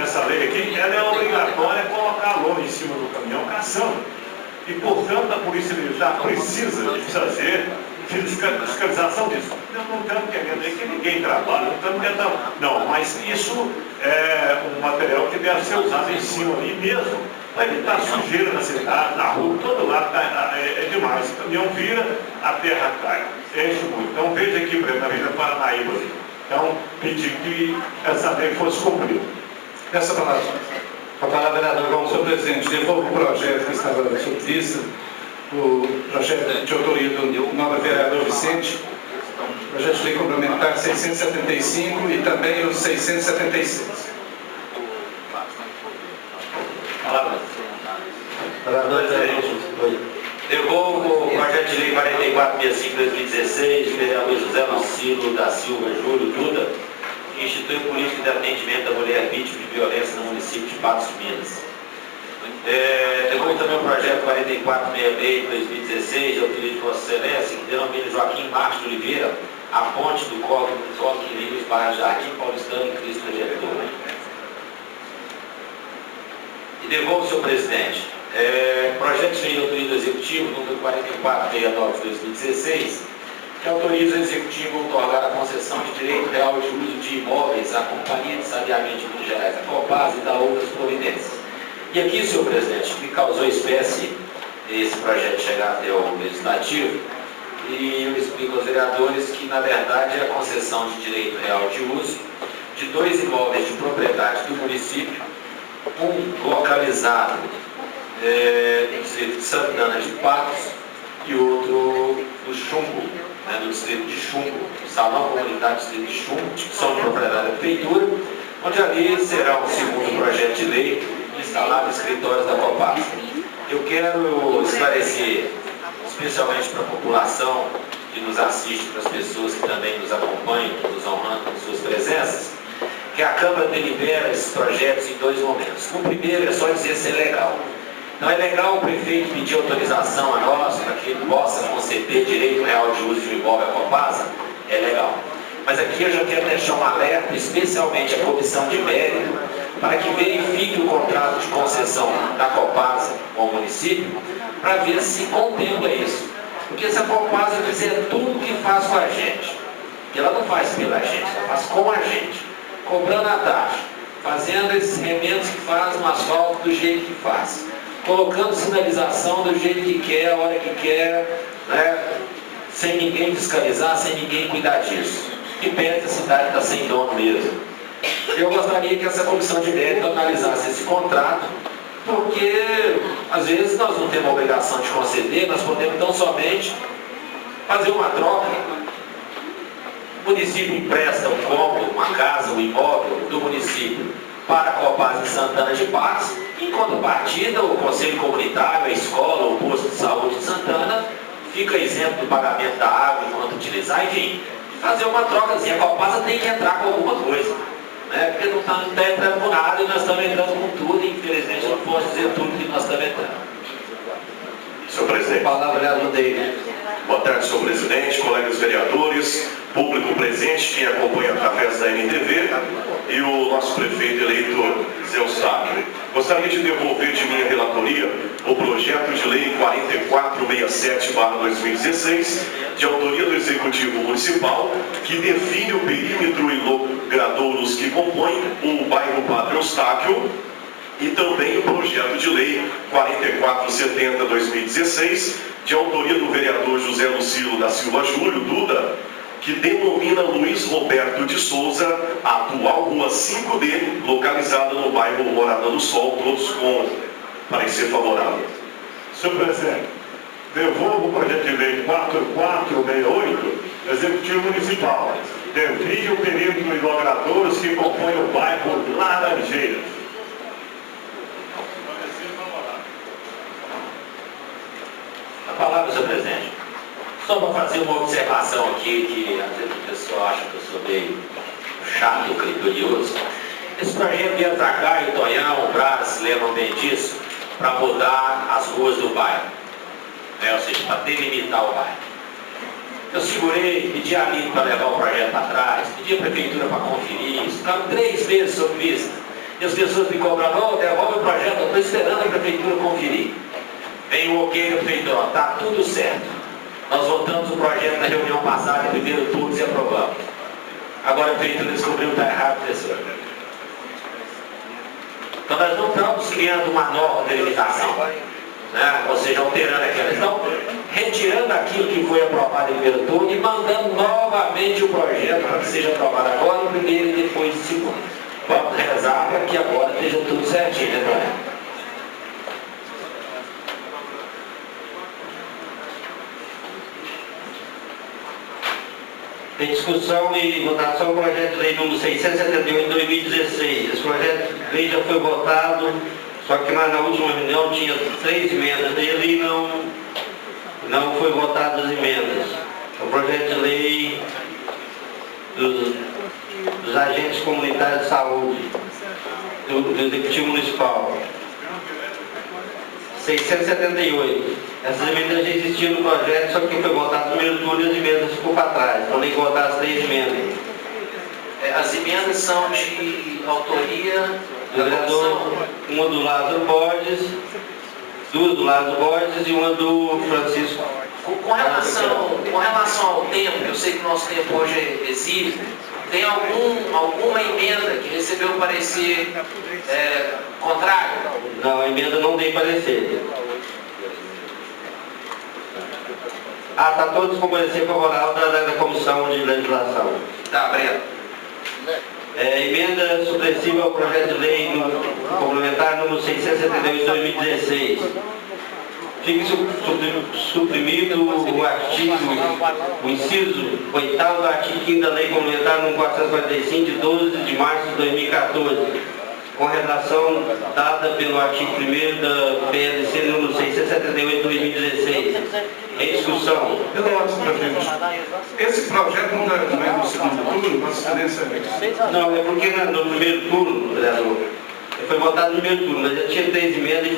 essa lei aqui, ela é obrigatória colocar a lona em cima do caminhão caçando. E, portanto, a Polícia Militar precisa de fazer fiscalização disso. Eu não estamos querendo dizer que ninguém trabalha, não estamos querendo... Não, mas isso é um material que deve ser usado em cima ali mesmo, para evitar sujeira na cidade, na rua, todo lado é demais. O caminhão vira, a terra cai. Enche muito. Então, veja aqui, por exemplo, na Avenida Paranaíba. Então, pedir que essa lei fosse cumprida. Essa palavra. Com a palavra, vereador João. Senhor presidente, devolvo o projeto que estava sob vista, o projeto de autoria do nobre vereador Vicente, projeto de lei complementar 675 e também o 676. Palavra. Devolvo o projeto de lei 4465/2016, do vereador José Lucilo da Silva Júlio Duda, que institui política de atendimento da mulher vítima de violência no município de Patos de Minas. Devolvo também o projeto 4466/2016, de autoria de Vossa Excelência, que denomina Joaquim Marques de Oliveira, a ponte do Colo que liga os bairros Jardim Paulistano e Cristo Redentor. E devolvo, senhor presidente, projeto de lei de autoria do Executivo, número 4469/2016, que autoriza o Executivo a otorgar a concessão de direito real de uso de imóveis à Companhia de Saneamento de Minas Gerais, a Copasa, e da outras providências. E aqui, senhor presidente, me causou espécie esse projeto chegar até o Legislativo, e eu explico aos vereadores que, na verdade, é a concessão de direito real de uso de 2 imóveis de propriedade do município, um localizado no distrito de Santana de Patos e outro no Chumbo, no distrito de Chumbo, o Salão Comunitário do distrito de Chumbo, que são de propriedade da Prefeitura, onde ali será um segundo projeto de lei instalado escritórios da Copasa. Eu quero esclarecer, especialmente para a população que nos assiste, para as pessoas que também nos acompanham, nos honrando com suas presenças, que a Câmara delibera esses projetos em 2 momentos. O primeiro é só dizer se é legal. Não é legal o prefeito pedir autorização a nós para que ele possa conceder direito real de uso de um imóvel à Copasa? É legal. Mas aqui eu já quero deixar um alerta, especialmente à Comissão de Mérito, para que verifique o contrato comissão da Copasa com o município para ver se contempla isso. Porque se a Copasa fizer tudo o que faz com a gente, que ela não faz pela gente, ela faz com a gente, cobrando a taxa, fazendo esses remendos que faz no asfalto do jeito que faz, colocando sinalização do jeito que quer, a hora que quer, né? Sem ninguém fiscalizar, sem ninguém cuidar disso. Que pede a cidade está sem dono mesmo. Eu gostaria que essa comissão de mérito analisasse esse contrato, porque às vezes nós não temos a obrigação de conceder, nós podemos tão somente fazer uma troca. O município empresta um cômodo, uma casa, um imóvel do município para a Copasa de Santana de Paz, em contrapartida o Conselho Comunitário, a escola, o posto de saúde de Santana fica isento do pagamento da água enquanto utilizar, enfim, fazer uma trocazinha. A Copasa tem que entrar com alguma coisa, né? Porque não está entrando com nada e nós estamos entrando com tudo, e infelizmente eu não posso dizer tudo que nós estamos entrando. Senhor presidente. Palavra, vereador David. Boa tarde, senhor presidente, colegas vereadores, público presente, quem acompanha através da NTV e o nosso prefeito eleito, Zé Eustáquio. Gostaria de devolver de minha relatoria o projeto de lei 4467/2016, de autoria do Executivo Municipal, que define o perímetro e logradouros que compõem o bairro Padre Eustáquio, e também o projeto de lei 4470/2016, de autoria do vereador José Lucilo da Silva Júlio, Duda, que denomina Luiz Roberto de Souza a atual Rua 5D, localizada no bairro Morada do Sol, todos com parecer favorável. Senhor presidente, devolvo o projeto de lei 4468, Executivo Municipal. Define o perímetro e logradouros que compõem o bairro Laranjeiras. A palavra, senhor presidente. Só para fazer uma observação aqui, que às vezes o pessoal acha que eu sou meio chato, criterioso. Esse projeto veio para cá, e Tonhão, o Brás, lembram bem disso, para mudar as ruas do bairro, né? Ou seja, para delimitar o bairro. Eu segurei, pedi a mim para levar o projeto para trás, pedi a prefeitura para conferir, ficamos 3 meses sob vista. E as pessoas me cobraram, oh, devolve o projeto, eu estou esperando a prefeitura conferir. Vem o ok da prefeitura, está tudo certo. Nós votamos o projeto na reunião passada, em primeiro turno, e aprovamos. Agora a prefeitura descobriu que está errado, professor. Então nós não estamos criando uma nova delimitação, né? Ou seja, alterando aquela. Então, retirando aquilo que foi aprovado em primeiro turno e mandando novamente o projeto para que seja aprovado agora em primeiro e depois em segundo. Vamos rezar para que agora esteja tudo certinho, né, Dona? Em discussão e votação o projeto de lei número 678 de 2016. Esse projeto de lei já foi votado, só que na última reunião tinha 3 emendas dele e não foi votado as emendas. O projeto de lei dos agentes comunitários de saúde, do Executivo Municipal. 678. Essas emendas já existiam no projeto, só que foi votado no primeiro turno e as emendas ficou para trás. Então tem que votar as 3 emendas. As emendas são de autoria do vereador, uma do Lázaro Borges, 2 do Lázaro Borges e uma do Francisco. Com relação ao tempo, eu sei que o nosso tempo hoje é exíguo, tem alguma emenda que recebeu parecer contrário? Não, a emenda não tem parecer. Está todos com parecer favorável da Comissão de Legislação. Tá, Breno. Emenda supressiva ao projeto de lei complementar número 678 de 2016. Fica suprimido o artigo, o inciso 8º do artigo 5º da lei complementar número 445 de 12 de março de 2014, com relação dada pelo artigo 1º da PLC número 678 de 2016. Em discussão. Esse projeto não é no segundo turno, Vossa Excelência? Não, é porque no primeiro turno, vereador, foi votado no primeiro turno, mas já tinha 3 emendas e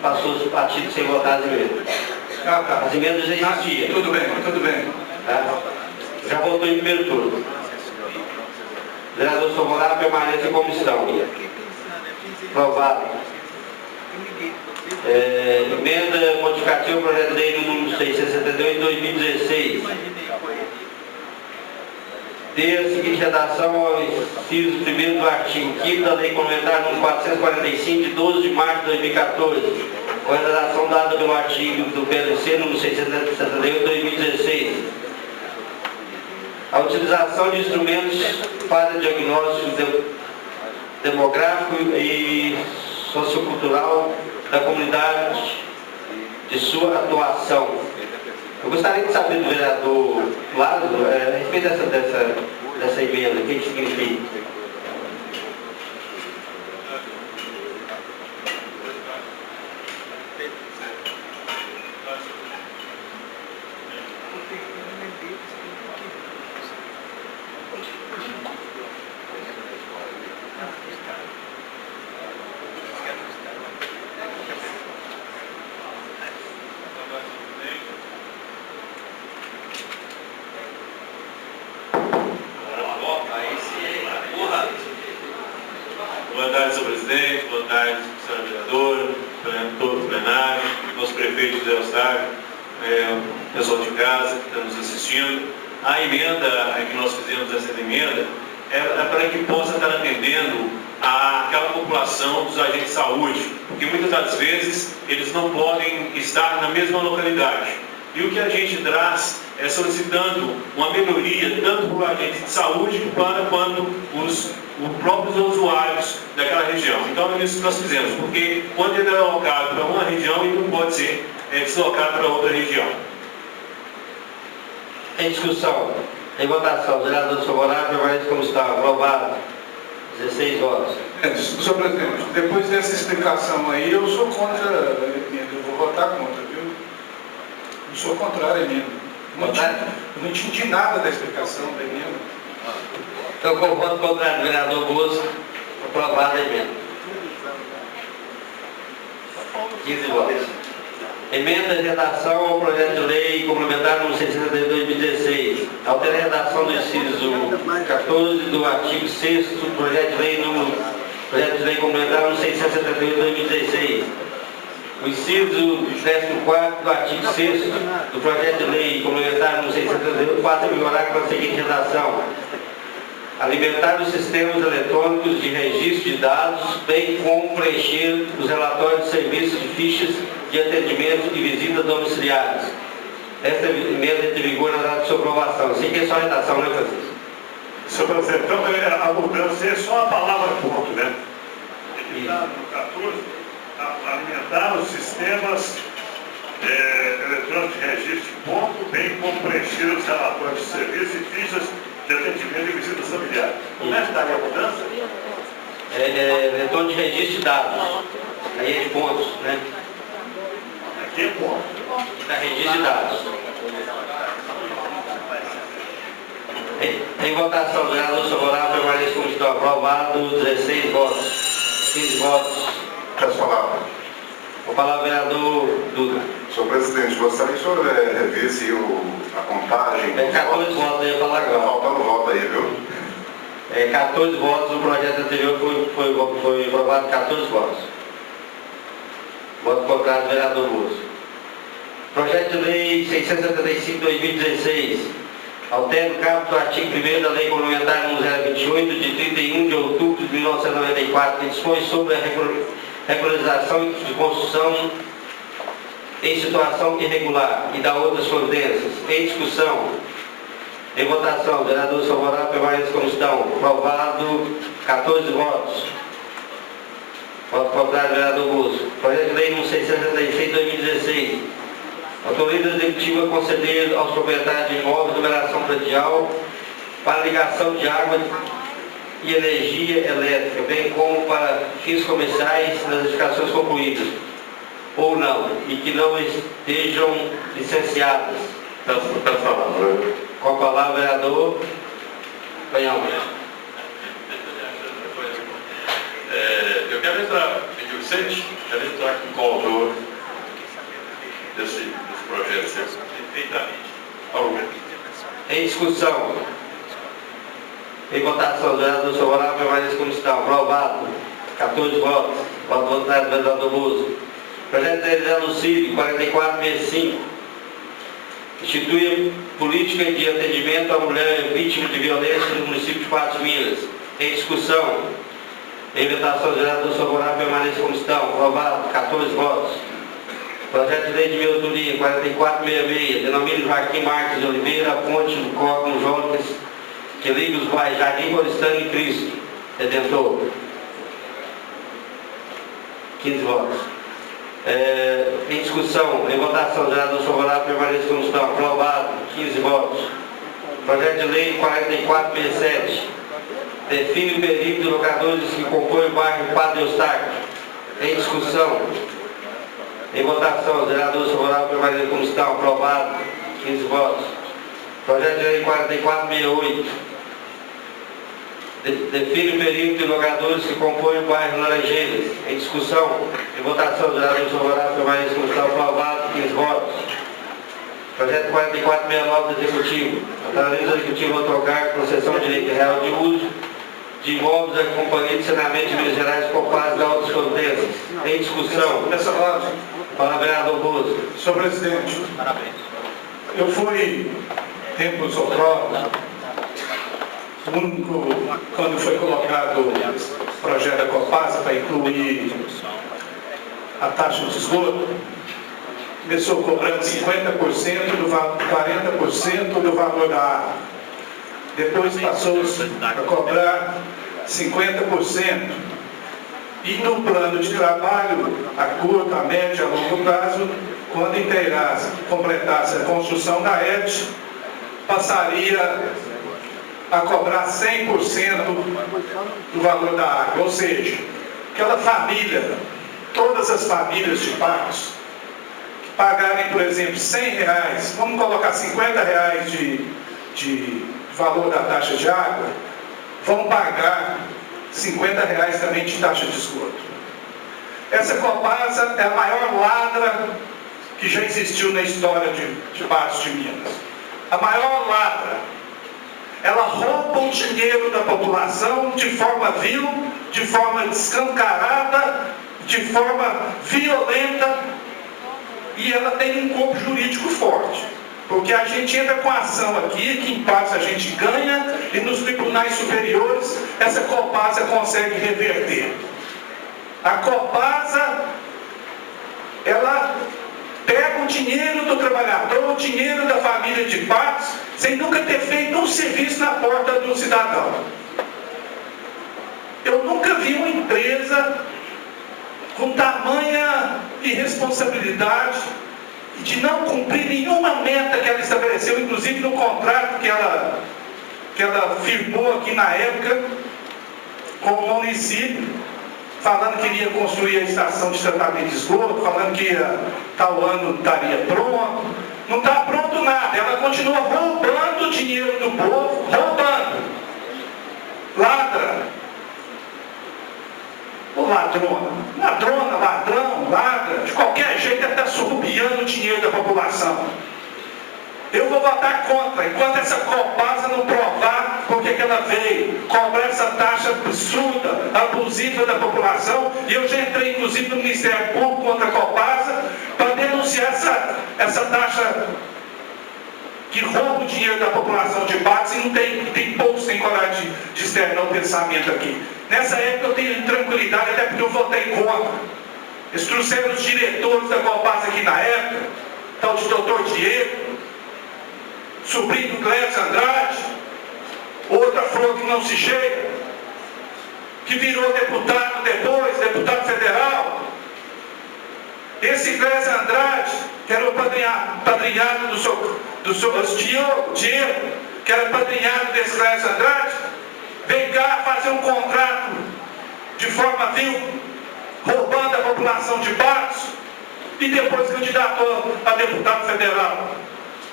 passou os partidos sem votar as emendas. Tá. As emendas já existiam. Tudo bem. Tá? Já votou em primeiro turno. Vereador favorável, permanece em comissão. Aprovado. Emenda modificativa ao projeto de lei número 678 de 2016. Dê a seguinte redação ao inciso 1º do artigo 5º da Lei Complementar número 445 de 12 de março de 2014, com a redação dada pelo artigo do PLC número 678 de 2016. A utilização de instrumentos para diagnóstico demográfico e sociocultural da comunidade de sua atuação. Eu gostaria de saber do vereador Lázaro a respeito dessa emenda, o que significa? Boa tarde, senhor presidente, boa tarde, senhora vereadora, todo o plenário, nosso prefeito José Eustáquio, pessoal de casa que está nos assistindo. A emenda que nós fizemos, essa emenda, é para que possa estar atendendo àquela população dos agentes de saúde, porque muitas das vezes eles não podem estar na mesma localidade. E o que a gente traz é solicitando uma melhoria tanto para o agente de saúde quanto os próprios usuários daquela região. Então é isso que nós fizemos, porque quando ele é alocado para uma região, ele não pode ser deslocado para outra região. Em discussão, em votação, vereador favorável, permanece como está, aprovado. 16 votos. Senhor presidente, depois dessa explicação aí, eu sou contra a emenda, eu vou votar contra, viu? Eu sou contrário à emenda. Eu não entendi nada da explicação da emenda. Então, com o voto contrário do vereador Bosco, aprovada a emenda. 15 votos. Emenda de redação ao projeto de lei complementar número 662 de 2016. Altera a redação do inciso 14 do artigo 6º do projeto de lei complementar número 678 de 2016. O inciso 14º do artigo 6º do projeto de lei complementar número 678 passa a vigorar com a seguinte redação: alimentar os sistemas eletrônicos de registro de dados, bem como preencher os relatórios de serviços de fichas de atendimento e visitas domiciliares. Esta emenda entra em vigor na data de sua aprovação. Assim que é só a redação, né, Francisco? Senhor presidente, então a mudança é só a palavra ponto, né? Ele está no 14, alimentar os sistemas eletrônicos de registro de ponto, bem como preencher os relatórios de serviços e fichas de atendimento e visitas familiares. Como é que está a mudança? Retorno de registro de dados. Aí é de pontos, né? Aqui é ponto. Está registro de dados. Em votação, o vereador favorável permanece como está, aprovado, 16 votos. 15 votos. Peço palavra. Vou falar o vereador Duda. Senhor presidente, gostaria que o senhor revisse a contagem. Tem 14 votos, eu ia falar agora. Está faltando voto aí, viu? 14 votos, o projeto anterior foi aprovado 14 votos. Voto contrário do vereador Lúcio. Projeto de lei 675 de 2016. Altera o caput do artigo 1º da Lei Complementar número 028 de 31 de outubro de 1994, que dispõe sobre a regularização de construção em situação irregular e dá outras providências. Em discussão, em votação, vereadores favoráveis permanecem como estão. Aprovado, 14 votos. Voto contrário, vereador Bosco. Projeto de lei número 676 de 2016. Autoriza a executiva a conceder aos proprietários de imóveis numeração predial para ligação de água e energia elétrica, bem como para fins comerciais nas edificações concluídas, ou não, e que não estejam licenciadas. Com a palavra, vereador Canhão. Eu quero entrar, Vicente, quero entrar aqui com o autor desse projeto, perfeitamente. Em discussão. Em votação, vereador favorável permanece como está. Aprovado. 14 votos. Voto voluntário do vereador Bozo. Projeto de lei Zé Lucídio, 4465. Institui política de atendimento à mulher vítima de violência no município de Patos de Minas. Em discussão. Em votação, vereador favorável permaneça como estão. Aprovado, 14 votos. Projeto de lei de minha autoria, 4466. Denomina Joaquim Marques de Oliveira, a ponte do Córrego Jonas, que liga os bairros Jardim Paulistano e Cristo Redentor. 15 votos. Em discussão, em votação, vereador favorável permaneça como estão. Aprovado, 15 votos. Projeto de lei 4467. Define o período de locadores que compõem o bairro Padre Eustáquio. Em discussão. Em votação, vereador favorável permaneça como estão. Aprovado, 15 votos. Projeto de lei 4468. Define o período de locadores que compõem o bairro Laranjeiras. Em discussão, em votação, vereador favorável permaneça como estão. Aprovado, 15 votos. Projeto 4469 do Executivo. Autoriza o Executivo a otorgar concessão de direito real de uso de imóveis à Companhia de Saneamento de Minas Gerais por parte da Altas Potências. Em discussão. Nessa ordem. Fala, vereador Bozo. Senhor presidente, parabéns. Eu fui, tempos outrora, o único, quando foi colocado o projeto da Copasa para incluir a taxa de esgoto, começou cobrando 50% do valor, 40% do valor da água. Depois passou-se a cobrar 50%. E no plano de trabalho, a curto, a médio e a longo prazo, quando inteirasse, completasse a construção da ET, passaria a cobrar 100% do valor da água. Ou seja, aquela família, todas as famílias de Patos, que pagarem, por exemplo, R$100, vamos colocar R$50 de valor da taxa de água, vão pagar R$50 também de taxa de esgoto. Essa Copasa é a maior ladra que já existiu na história de Patos de Minas. A maior ladra. Ela rouba o dinheiro da população de forma vil, de forma escancarada, de forma violenta, e ela tem um corpo jurídico forte. Porque a gente entra com a ação aqui, que em Patos a gente ganha, e nos tribunais superiores essa Copasa consegue reverter. A Copasa, ela pega o dinheiro do trabalhador, o dinheiro da família de Patos, sem nunca ter feito um serviço na porta do cidadão. Eu nunca vi uma empresa com tamanha irresponsabilidade de não cumprir nenhuma meta que ela estabeleceu, inclusive no contrato que ela firmou aqui na época com o município, falando que iria construir a estação de tratamento de esgoto, falando que tal ano estaria pronto. Não está pronto nada, ela continua roubando o dinheiro do povo, roubando. Ladra. Ô ladrona, ladrona, ladrão, ladra, de qualquer jeito ela está surrupiando o dinheiro da população. Eu vou votar contra, enquanto essa Copasa não provar porque que ela veio cobrar essa taxa absurda, abusiva da população, e eu já entrei inclusive no Ministério Público contra a Copasa para denunciar essa taxa que rouba o dinheiro da população de Patos e não tem poucos que têm coragem de externar o pensamento aqui. Nessa época eu tenho tranquilidade, até porque eu votei contra. Eles trouxeram os diretores da Copasa aqui na época, tal de doutor Diego, sobrinho do Clécio Andrade, outra flor que não se chega, que virou deputado depois, deputado federal. Esse Clécio Andrade, que era o padrinhado do senhor Diego, que era padrinhado desse Clécio Andrade, vem cá fazer um contrato de forma vil, roubando a população de Patos, e depois candidatou a deputado federal.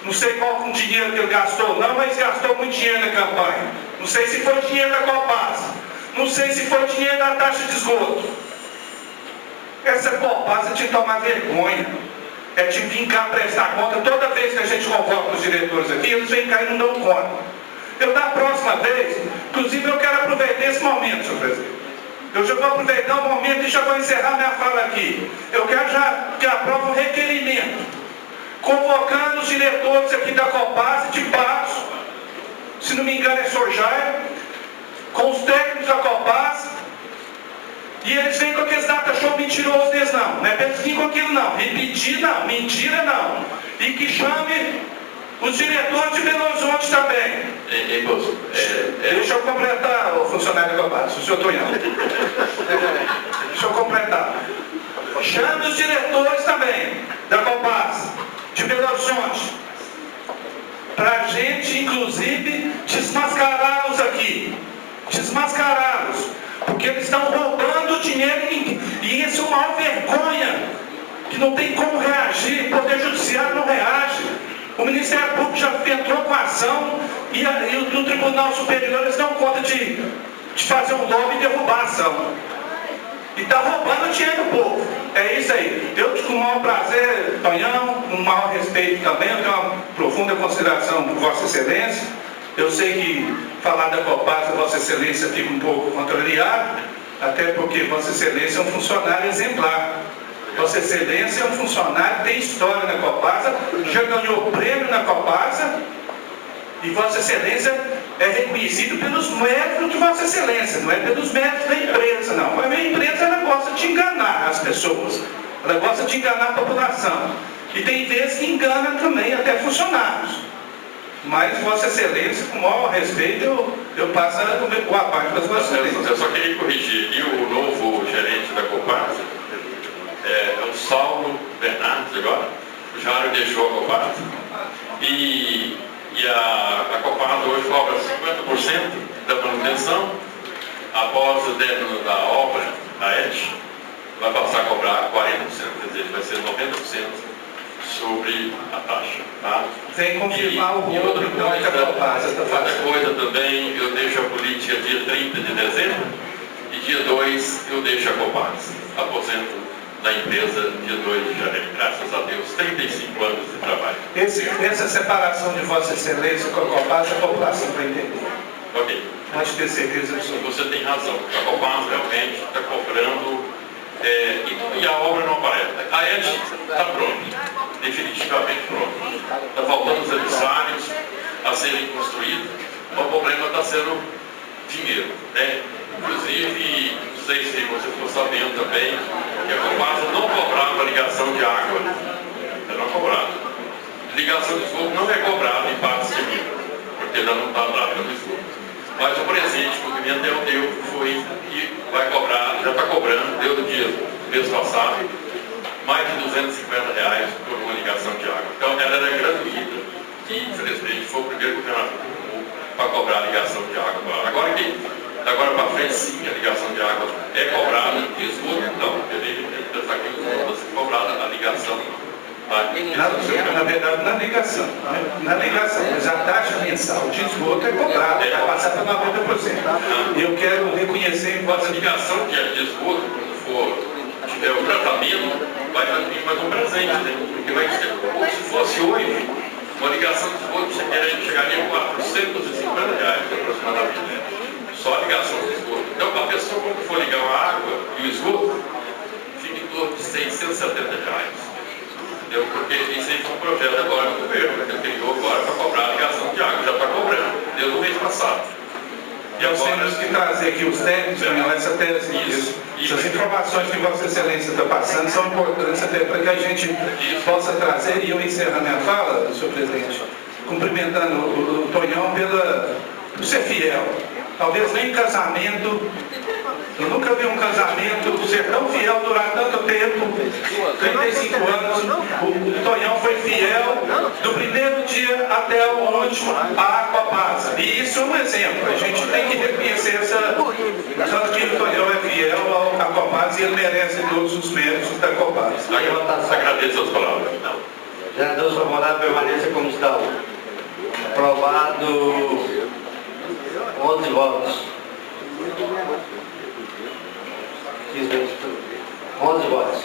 Não sei qual o dinheiro que ele gastou não, mas gastou muito dinheiro na campanha. Não sei se foi dinheiro da Copasa, não sei se foi dinheiro da taxa de esgoto. Essa Copasa tinha que tomar vergonha. É de vir cá prestar conta. Toda vez que a gente convoca os diretores aqui, eles vêm cá e não dão conta. Eu, da próxima vez, inclusive eu quero aproveitar esse momento, senhor presidente. Eu já vou aproveitar o momento e já vou encerrar minha fala aqui. Eu quero já que aprove um requerimento, convocando os diretores aqui da Copasa de Patos, se não me engano é Sorjaia, com os técnicos da Copasa, e eles vêm com aqueles data show mentirosos deles não. Não é para eles virem com aquilo não. Repetir não, mentira não. E que chame os diretores de Belo Horizonte também. Deixa eu completar, o funcionário da Copasa, o senhor Tonhão. Deixa eu completar. Chame os diretores também da Copasa, de Belo Horizonte, para a gente, inclusive, desmascará-los aqui. Desmascará-los. Porque eles estão roubando dinheiro e isso é uma maior vergonha, que não tem como reagir, o Poder Judiciário não reage. O Ministério Público já entrou com a ação e o Tribunal Superior eles dão conta de fazer um lobby e derrubar a ação. E está roubando o dinheiro do povo. É isso aí. Eu, com o maior prazer, Tonhão, com o maior respeito também, eu tenho uma profunda consideração por Vossa Excelência. Eu sei que falar da Copasa, Vossa Excelência fica um pouco contrariado, até porque Vossa Excelência é um funcionário exemplar. Vossa Excelência é um funcionário que tem história na Copasa, já ganhou prêmio na Copasa, e Vossa Excelência é reconhecido pelos méritos de Vossa Excelência, não é pelos méritos da empresa, não. A minha empresa ela gosta de enganar as pessoas, ela gosta de enganar a população. E tem vezes que engana também até funcionários. Mas Vossa Excelência, com o maior respeito, eu passo a parte das Vossas Excelências. Eu só queria corrigir, e o novo gerente da Copasa é o Saulo Bernardes agora, o Jário deixou a Copasa, e a Copasa hoje cobra 50% da manutenção, após o término da obra, a ET, vai passar a cobrar 40%, quer dizer, vai ser 90% sobre a taxa. Tá? Sem confirmar o rolo que a Copasa está fazendo. Outra coisa também, eu deixo a política dia 30 de dezembro e dia 2 eu deixo a Copasa. Aposento da empresa dia 2 de janeiro. Graças a Deus, 35 anos de trabalho. Essa separação de Vossa Excelência com a Copasa, a população vai entender. Ok. Pode ter certeza absoluta. Você tem razão. A Copasa realmente está cobrando e a obra não aparece. A ET está pronta. Definitivamente pronto. Está faltando os emissários a serem construídos. O problema está sendo dinheiro. Né? Inclusive, não sei se você ficou sabendo também, que a Copasa não cobrava ligação de água. Ela não cobrava. Ligação de esgoto não é cobrada em parte civil, porque ela não está tratando de esgoto. Mas o presente que o Pimentel deu foi que vai cobrar, já está cobrando, deu no dia mês passado, mais de R$250 por uma ligação de água. Então ela era gratuita e infelizmente foi o primeiro governador para cobrar a ligação de água. Agora para frente sim, a ligação de água é cobrada, de esgoto não, ele está aqui os outros, cobrada a ligação. Na verdade, na ligação, mas a taxa mensal de esgoto é cobrada, vai passar para 90%. Eu quero reconhecer em vossa ligação que é de esgoto, quando tiver o tratamento, vai vir mais um presente, né? Porque vai ser, como se fosse hoje, uma ligação de esgoto, você chegaria a R$450 aproximadamente, né? Só a ligação de esgoto. Então, a pessoa, quando for ligar a água e o esgoto, fica em torno de R$670. Entendeu? Porque isso aí foi um projeto agora do governo, que ele criou agora para cobrar a ligação de água, já está cobrando, deu no mês passado. E nós temos que trazer aqui os técnicos, essa tese, essas informações que Vossa Excelência está passando são importantes até para que a gente possa trazer, e eu encerro a minha fala, senhor presidente, cumprimentando o Tonhão por ser fiel. Talvez nem casamento, eu nunca vi um casamento ser tão fiel durar tanto tempo, 35 anos, o Tonhão foi fiel do primeiro dia até o último à Copasa. E isso é um exemplo, a gente tem que reconhecer tanto que o Tonhão é fiel à Copasa e ele merece todos os méritos da Copasa. Agradeço as palavras. Senador favorável, permaneça como está. Aprovado 11 votos. 11 votos.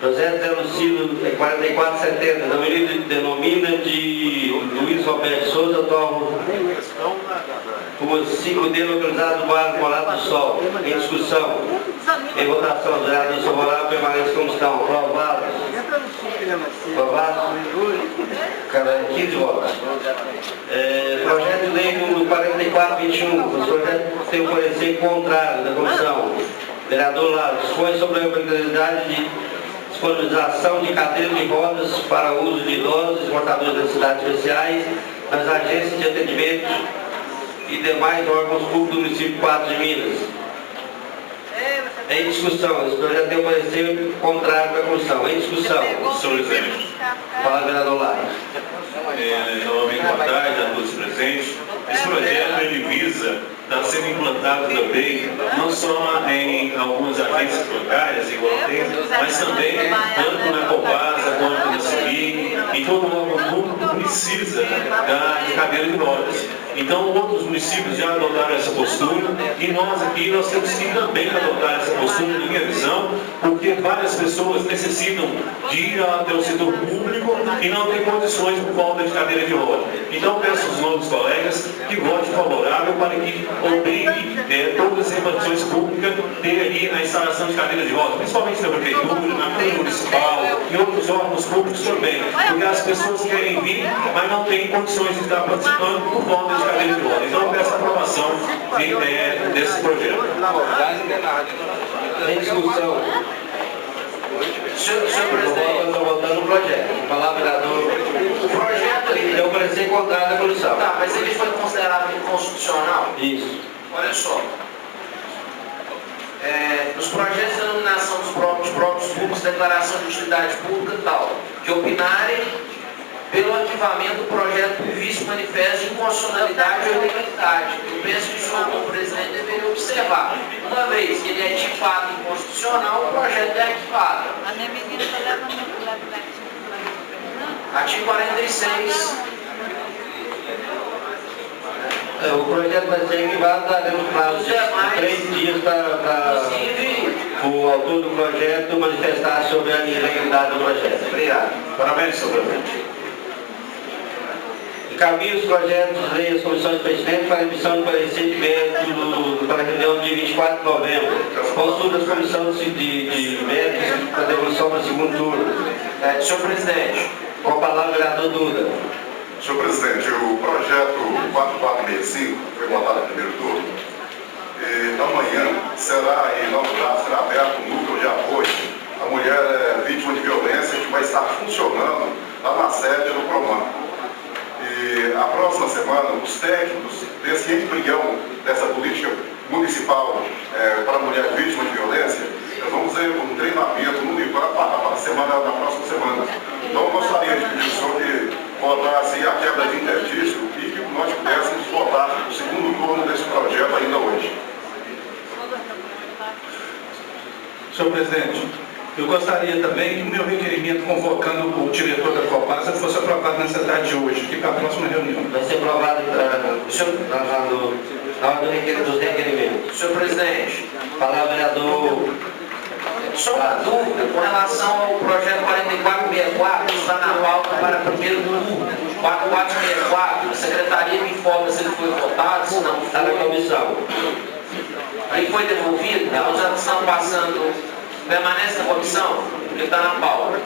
Projeto denuncido 4470, denomina de Luiz Roberto Souza, atual Rua 5D, localizado no bairro Morado do Sol. Em discussão. Em votação, os vereadores favoráveis permanecem como estão. Aprovado. Aprovado. 15 votos. Projeto de lei número 4421. O projeto tem o parecer contrário da comissão. Vereador Lado, dispõe sobre a obrigatoriedade de disponibilização de cadeiras de rodas para uso de idosos e portadores de necessidades especiais nas agências de atendimento e demais órgãos públicos do município de Patos de Minas. Em discussão, esse projeto tem um parecer contrário da comissão. Em discussão. Senhor presidente. Fala, vereador Lara. Novamente, boa tarde a todos presentes. Esse projeto ele visa estar sendo implantado também, não só em algumas agências locais, igual tem, mas também tanto na Copasa quanto na CIMI, e todo órgão público precisa de cadeira de rodas. Então, outros municípios já adotaram essa postura e nós aqui temos que também adotar essa postura, na minha visão, porque várias pessoas necessitam de ir até o setor público e não têm condições por falta de cadeira de roda. Então, peço aos novos colegas que votem favorável para que obrigue todas as repartições públicas ter ali a instalação de cadeira de roda, principalmente na prefeitura, na Câmara Municipal e outros órgãos públicos também, porque as pessoas querem vir, mas não têm condições de estar participando por falta de cadeira de roda. Então, eu peço a aprovação desse projeto. Em discussão. Senhor presidente, estou votando no projeto. Falar, vereador. O projeto ele deu parecer contrário da comissão. Tá, mas ele foi considerado inconstitucional? Isso. Olha só. Nos projetos de denominação dos próprios públicos, declaração de utilidade pública e tal, que opinarem pelo arquivamento do projeto previsto manifesto de inconstitucionalidade ou ilegalidade. Eu penso que o senhor, como presidente, deveria observar. Uma vez que ele é de fato inconstitucional, o projeto é arquivado. A minha menina está levando Artigo 46. O projeto vai ser arquivado, daremos prazo de 3 dias para o autor do projeto manifestar sobre a ilegalidade do projeto. Obrigado. Parabéns, senhor presidente. Encaminho os projetos de lei às comissões pertinentes para emissão de parecer de mérito para a reunião de 24 de novembro. Consulta as comissões de méritos para devolução para o segundo turno. Senhor presidente. Com a palavra, o vereador Duda. Senhor presidente, o projeto 4465 foi votado no primeiro turno. Amanhã será inaugurado, será aberto um núcleo de apoio à mulher vítima de violência que vai estar funcionando lá na sede do PROMAN. E a próxima semana, os técnicos desse embrião dessa política municipal para a mulher vítima de violência, nós vamos ter um treinamento no nível para a próxima semana. Então, eu gostaria de pedir ao senhor que votasse a quebra de interdício e que nós pudéssemos votar o segundo turno desse projeto ainda hoje. Senhor presidente, eu gostaria também que o meu requerimento convocando o diretor da Copasa fosse aprovado nessa tarde de hoje, aqui para a próxima reunião. Vai ser aprovado na ordem dos requerimentos. Senhor presidente. Palavra, vereador. Só uma dúvida com relação ao projeto 4464, que está na pauta para primeiro turno. 4464, a secretaria me informa se ele foi votado, se não foi. Está na comissão. Ele foi devolvido, nós já estamos passando, permanece na comissão, porque está na pauta.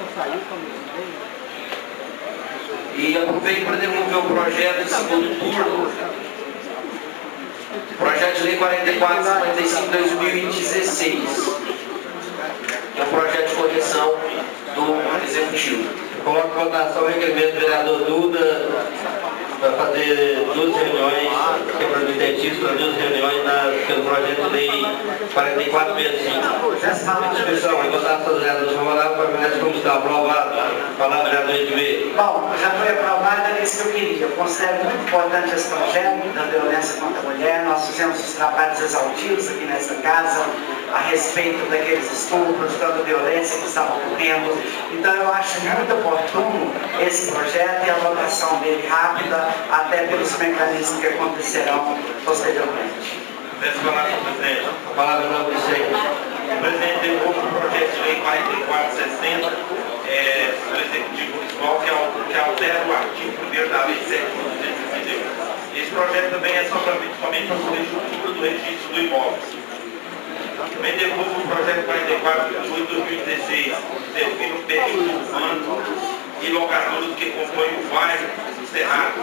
E aproveito para devolver o projeto de segundo turno. Projeto de lei 4455/2016. É um projeto de correção do Executivo. Coloco em votação o requerimento do vereador Duda para fazer 2 reuniões, quebra do interdício para 2 reuniões pelo projeto de lei 4465. Discussão, em votação dos vereadores favoráveis, permanece como está. Aprovado. Palavra, vereador Edmir. Bom, já foi aprovado, era isso que eu queria. Eu considero muito importante esse projeto da violência contra a mulher. Nós fizemos os trabalhos exaustivos aqui nessa casa a respeito daqueles estupros, toda a violência que estava ocorrendo. Então eu acho muito oportuno esse projeto e a votação dele rápida, até pelos mecanismos que acontecerão posteriormente. Peço palavra, senhor presidente. A palavra não precisa. O presidente devolve o projeto de lei 4460 do Executivo Municipal, que altera o artigo 1º da Lei 7.262. Esse projeto também é somente somente para o estrutura do registro do imóvel. Bem depois o projeto 44 de 2016 define o período urbano e locadores que compõem o bairro Cerrado.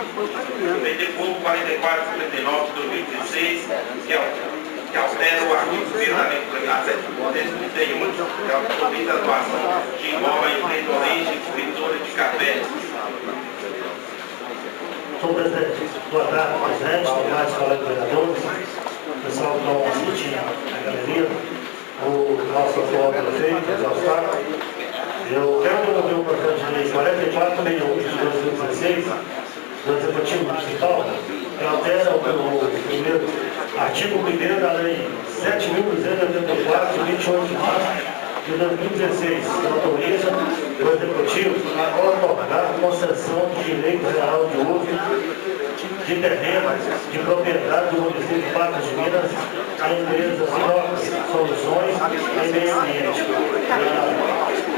Bem depois o 4459 de 2016, que altera o artigo 1 da lei complementar 731, que autoriza a doação de imóvel à empresa de origem escritora de café. Senhor presidente, boa tarde, presidente, demais colegas vereadores, pessoal que estão assistindo na galeria, o nosso atual prefeito, José Eustáquio. Eu quero devolver o projeto de lei 44 milhões de 2016 do Executivo Municipal, que altera o primeiro artigo 1º da lei 7.284, de 28 de março de 2016, que autoriza o Executivo a otorgar concessão de direito geral de uso de terrenos de propriedade do município de Patos de Minas a empresas Soluções e Meio Ambiente.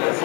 Esse